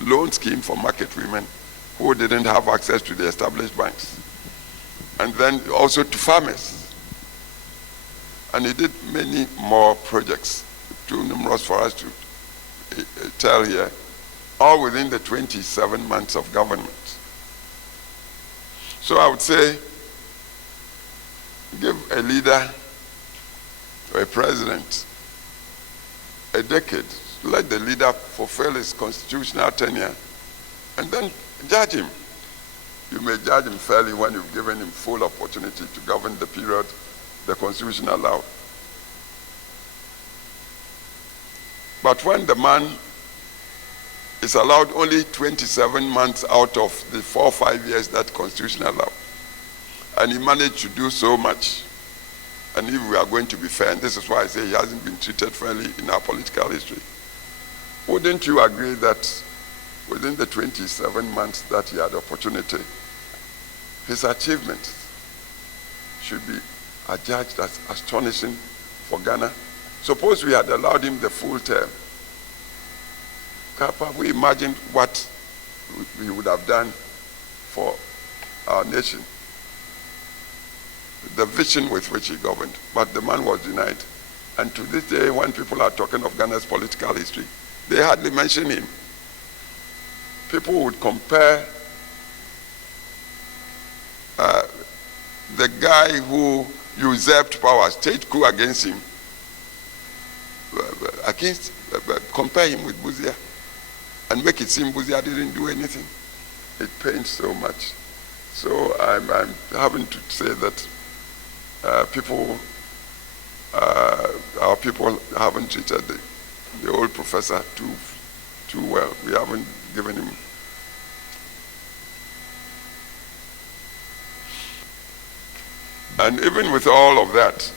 Loan scheme for market women who didn't have access to the established banks. And then also to farmers. And he did many more projects, too numerous for us to tell here, all within the 27 months of government. So I would say, give a leader or a president a decade, let the leader fulfill his constitutional tenure, and then judge him. You may judge him fairly when you've given him full opportunity to govern the period the Constitution allowed. But when the man is allowed only 27 months out of the 4 or 5 years that Constitution allowed, and he managed to do so much, and if we are going to be fair, and this is why I say he hasn't been treated fairly in our political history, wouldn't you agree that within the 27 months that he had opportunity, his achievements should be adjudged as astonishing for Ghana? Suppose we had allowed him the full term. Have we imagined what we would have done for our nation? The vision with which he governed, but the man was denied. And to this day, when people are talking of Ghana's political history, they hardly mention him. People would compare the guy who usurped power, state coup against him, compare him with Busia, and make it seem Busia didn't do anything. It pains so much. So I'm having to say that our people haven't treated the old professor too well. We haven't given him. And even with all of that,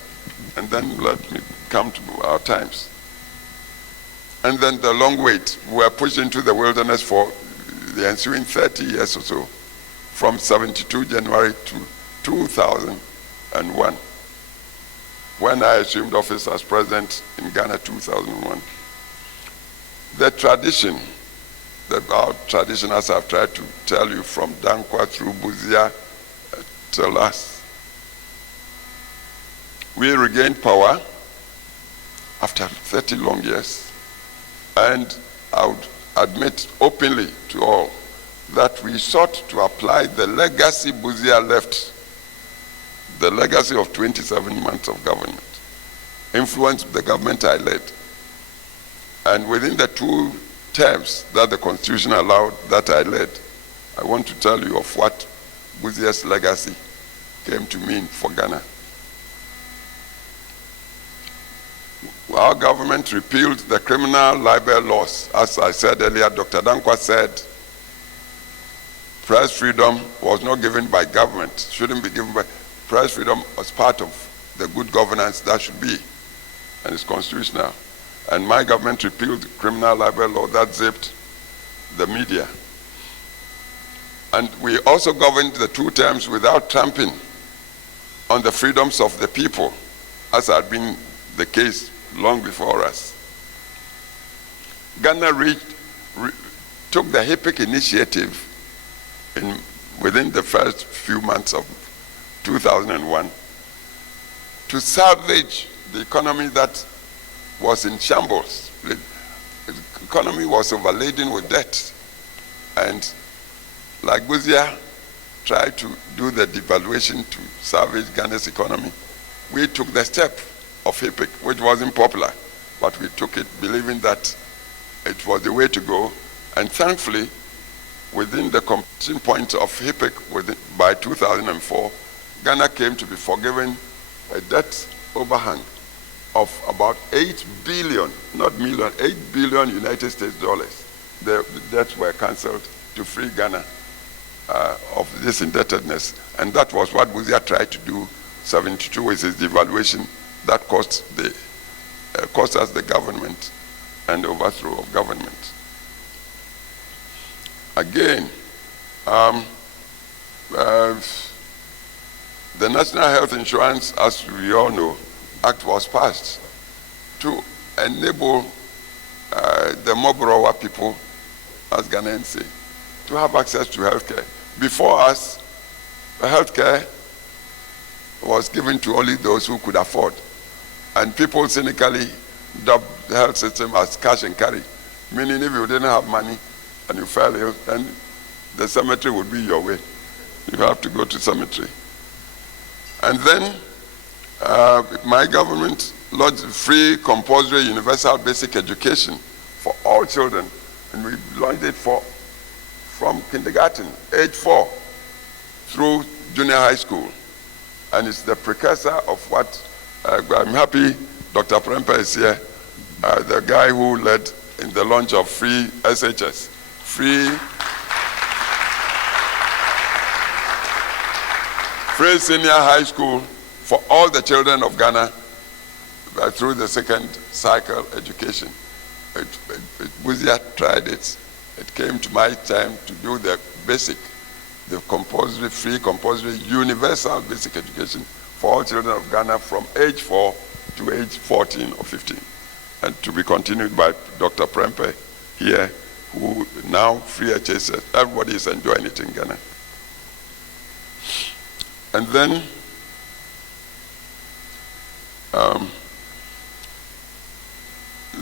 and then let me come to our times. And then the long wait. We were pushed into the wilderness for the ensuing 30 years or so, from 72 January to 2001, when I assumed office as president in Ghana, 2001. The tradition, our tradition, as I've tried to tell you, from Dankwa through Busia till us, we regained power after 30 long years. And I would admit openly to all that we sought to apply the legacy Busia left, the legacy of 27 months of government, influenced the government I led. And within the 2 terms that the Constitution allowed that I led, I want to tell you of what Busia's legacy came to mean for Ghana. Our government repealed the criminal libel laws. As I said earlier, Dr. Dankwa said, press freedom was not given by government, shouldn't be given by, press freedom was part of the good governance that should be, and it's constitutional. And my government repealed the criminal libel law that zipped the media. And we also governed the 2 terms without tramping on the freedoms of the people, as had been the case long before us. Ghana took the HIPIC initiative within the first few months of 2001 to salvage the economy that was in shambles. The economy was overladen with debt. And like Busia tried to do the devaluation to salvage Ghana's economy, we took the step of HIPIC, which wasn't popular, but we took it believing that it was the way to go. And thankfully, within the completion point of HIPIC by 2004, Ghana came to be forgiven a debt overhang of about 8 billion, not million, 8 billion United States dollars. The debts were cancelled to free Ghana. of this indebtedness. And that was what Busia tried to do 72 with his devaluation that cost us the government and overthrow of government. Again, the National Health Insurance, as we all know, Act was passed to enable the Moborowa people, as Ghanaians say, to have access to healthcare. Before us, healthcare was given to only those who could afford. And people cynically dubbed the health system as cash and carry, meaning if you didn't have money and you fell ill, then the cemetery would be your way. You have to go to cemetery. And then my government launched free compulsory universal basic education for all children. And we launched it from kindergarten, age 4, through junior high school. And it's the precursor of what, I'm happy Dr. Prempa is here, the guy who led in the launch of free SHS, free senior high school for all the children of Ghana through the second cycle education. Busia tried it. It came to my time to do the basic, the compulsory, free compulsory, universal basic education for all children of Ghana from age 4 to age 14 or 15. And to be continued by Dr. Prempe here, who now free HSS. Everybody is enjoying it in Ghana. And then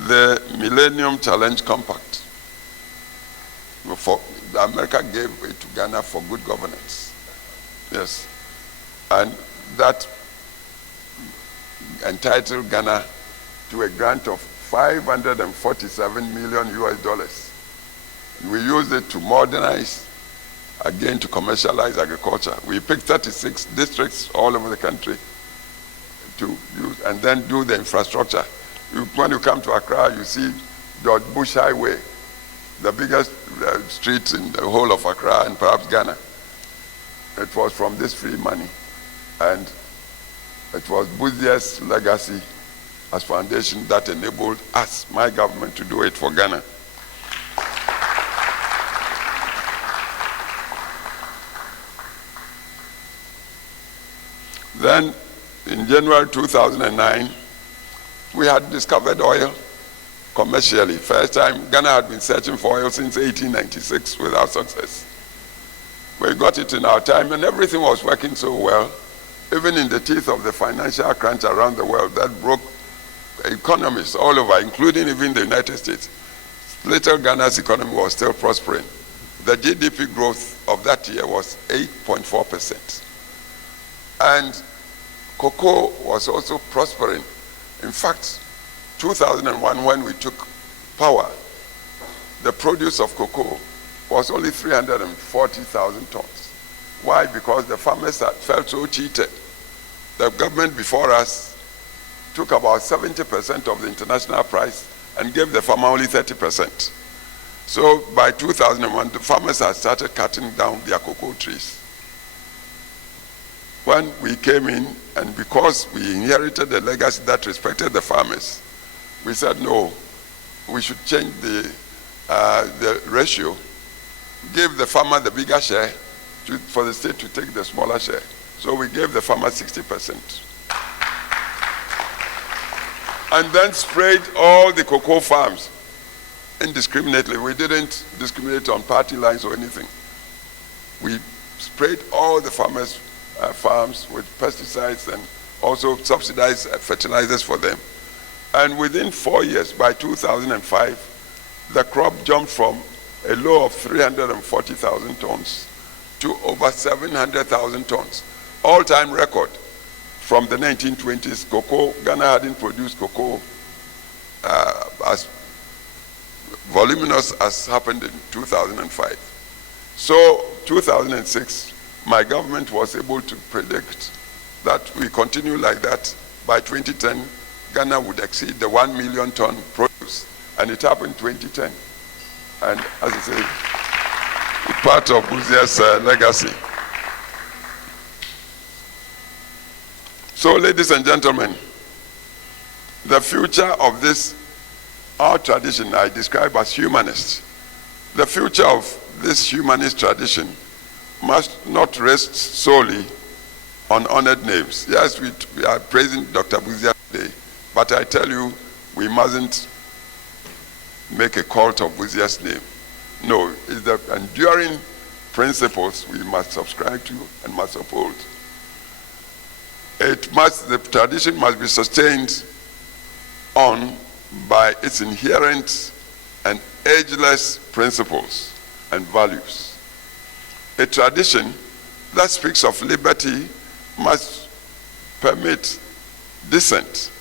the Millennium Challenge Compact. America gave it to Ghana for good governance. Yes. And that entitled Ghana to a grant of $547 million US. We used it to modernize, again to commercialize agriculture. We picked 36 districts all over the country to use, and then do the infrastructure. When you come to Accra, you see George Bush Highway, the biggest street in the whole of Accra and perhaps Ghana. It was from this free money. And it was Busia's legacy as foundation that enabled us, my government, to do it for Ghana. Then, in January 2009, we had discovered oil commercially. First time, Ghana had been searching for oil since 1896 without success. We got it in our time, and everything was working so well, even in the teeth of the financial crunch around the world that broke economies all over, including even the United States. Little Ghana's economy was still prospering. The GDP growth of that year was 8.4%. And cocoa was also prospering. In fact, 2001, when we took power, the produce of cocoa was only 340,000 tons. Why? Because the farmers had felt so cheated. The government before us took about 70% of the international price and gave the farmer only 30%. So by 2001, the farmers had started cutting down their cocoa trees. When we came in, and because we inherited a legacy that respected the farmers, we said, no, we should change the ratio, give the farmer the bigger share for the state to take the smaller share. So we gave the farmer 60%. And then sprayed all the cocoa farms indiscriminately. We didn't discriminate on party lines or anything. We sprayed all the farmers' farms with pesticides and also subsidized fertilizers for them. And within 4 years, by 2005, the crop jumped from a low of 340,000 tons to over 700,000 tons. All-time record. From the 1920s, cocoa, Ghana hadn't produced cocoa as voluminous as happened in 2005. So 2006, my government was able to predict that we continue like that. By 2010, Ghana would exceed the 1 million ton produce, and it happened in 2010. And as I say, part of Busia's legacy. So, ladies and gentlemen, the future of this, our tradition, I describe as humanist. The future of this humanist tradition must not rest solely on honored names. Yes, we are praising Dr. Busia today, but I tell you, we mustn't make a cult of Busia's name. No, it's the enduring principles we must subscribe to and must uphold. The tradition must be sustained on by its inherent and ageless principles and values. A tradition that speaks of liberty must permit dissent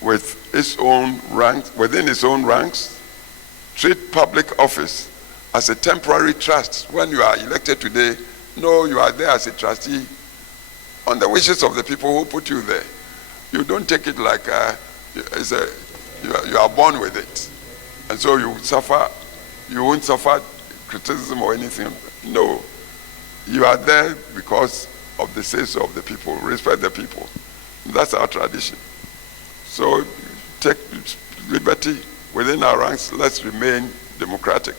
within its own ranks, treat public office as a temporary trust. When you are elected today, no, you are there as a trustee on the wishes of the people who put you there. You don't take it like you are born with it, and so you won't suffer criticism or anything. No, you are there because of the say-so of the people. Respect the people. That's our tradition. So take liberty within our ranks. Let's remain democratic.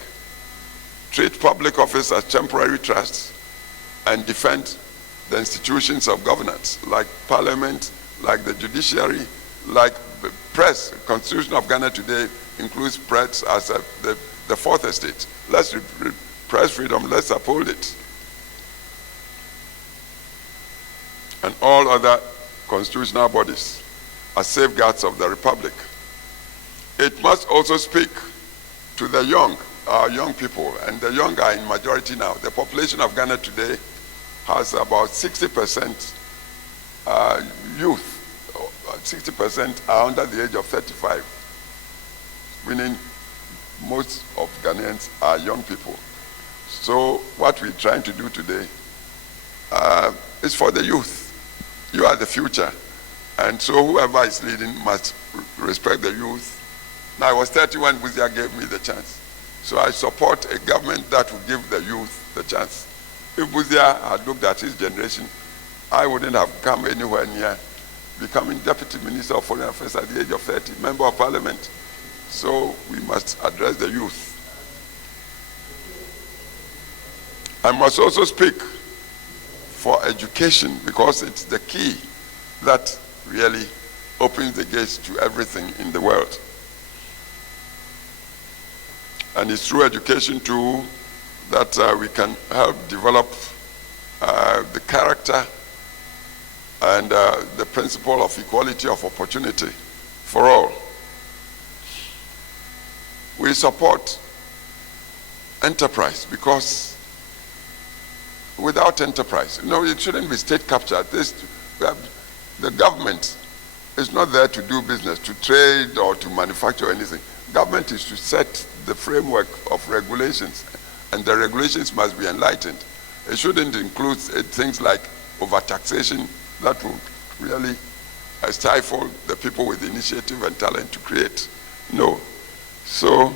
Treat public office as temporary trusts and defend the institutions of governance, like parliament, like the judiciary, like the press. The Constitution of Ghana today includes press as the fourth estate. Let's press freedom, let's uphold it. And all other constitutional bodies are safeguards of the Republic. It must also speak to the young, our young people, and the young are in majority now. The population of Ghana today has about 60% youth. 60% are under the age of 35, meaning most of Ghanaians are young people. So what we're trying to do today is for the youth. You are the future. And so whoever is leading must respect the youth. Now, I was 30 when Busia gave me the chance. So I support a government that will give the youth the chance. If Busia had looked at his generation, I wouldn't have come anywhere near becoming Deputy Minister of Foreign Affairs at the age of 30, Member of Parliament. So we must address the youth. I must also speak for education, because it's the key that really opens the gates to everything in the world. And it's through education too that we can help develop the character and the principle of equality of opportunity for all. We support enterprise, because without enterprise, it shouldn't be state captured. The government is not there to do business, to trade or to manufacture anything. Government is to set the framework of regulations, and the regulations must be enlightened. It shouldn't include things like overtaxation that will really stifle the people with initiative and talent to create. No. So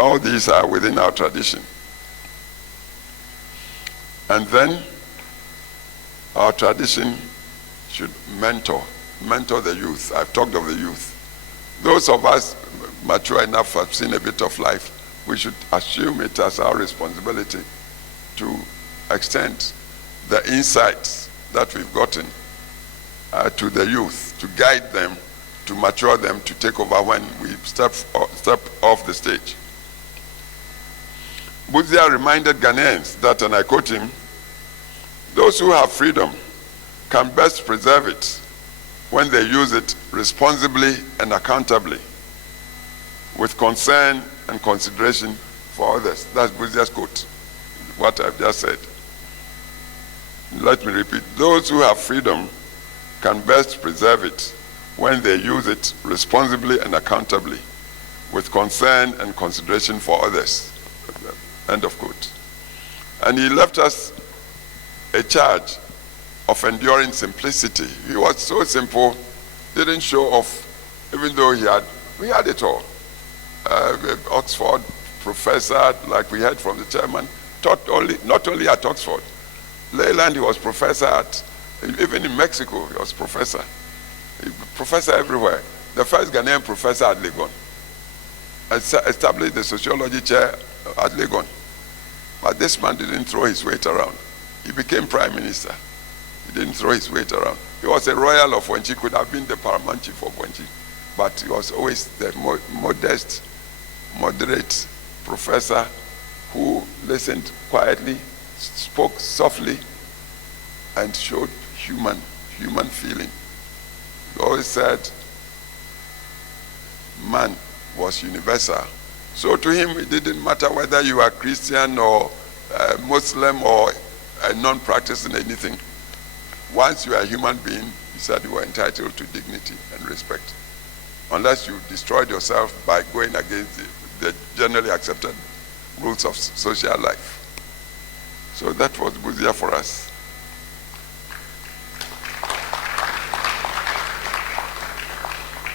all these are within our tradition. And then our tradition should mentor the youth. I've talked of the youth. Those of us mature enough have seen a bit of life. We should assume it as our responsibility to extend the insights that we've gotten to the youth, to guide them, to mature them, to take over when we step off the stage. Busia reminded Ghanaians that, and I quote him, "Those who have freedom can best preserve it when they use it responsibly and accountably, with concern and consideration for others." That's Busia's quote, what I've just said. Let me repeat. Those who have freedom can best preserve it when they use it responsibly and accountably, with concern and consideration for others. End of quote. And he left us a charge of enduring simplicity. He was so simple, didn't show off, even though we had it all. Oxford professor, like we heard from the chairman, taught not only at Oxford. Leyland, he was professor at, even in Mexico, he was professor. Professor everywhere. The first Ghanaian professor at Legon. Established the sociology chair at Legon. But this man didn't throw his weight around. He became prime minister. He didn't throw his weight around. He was a royal of Wenchi, could have been the paramount chief of Wenchi. But he was always the modest, moderate professor who listened quietly, spoke softly, and showed human feeling. He always said man was universal. So to him, it didn't matter whether you are Christian or Muslim or a non-practicing anything. Once you are a human being, he said you were entitled to dignity and respect, unless you destroyed yourself by going against the generally accepted rules of social life. So that was Busia for us.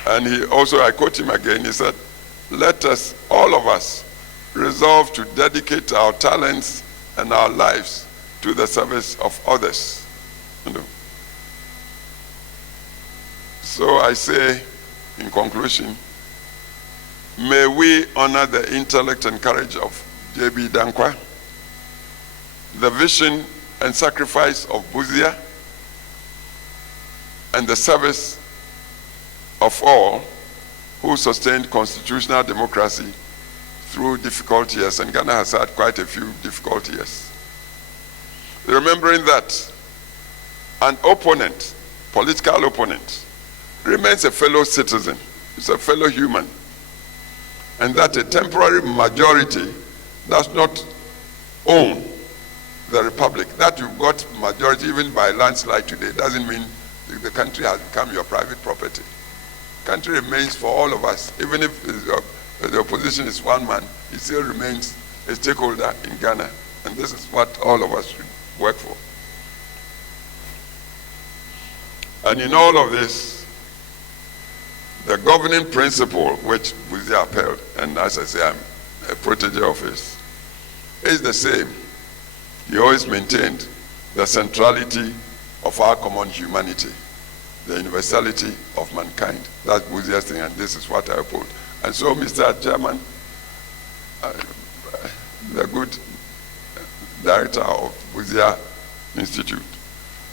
And he also, I quote him again, he said, let us, all of us, resolve to dedicate our talents and our lives to the service of others. You know. So I say, in conclusion, may we honor the intellect and courage of J.B. Dankwa, the vision and sacrifice of Busia, and the service of all who sustained constitutional democracy through difficult years, and Ghana has had quite a few difficult years. Remembering that an opponent, political opponent, remains a fellow citizen, is a fellow human, and that a temporary majority does not own the republic. That you've got majority even by landslide today doesn't mean the country has become your private property. Country remains for all of us. Even if the opposition is one man, it still remains a stakeholder in Ghana. And this is what all of us should work for. And in all of this, the governing principle which Busia upheld, and as I say, I'm a protege of his, is the same. He always maintained the centrality of our common humanity, the universality of mankind. That's Busia's thing, and this is what I uphold. And so, Mr. Chairman, the good director of Busia Institute,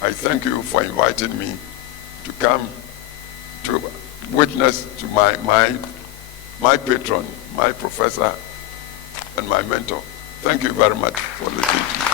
I thank you for inviting me to come to witness to my patron, my professor, and my mentor. Thank you very much for listening to me.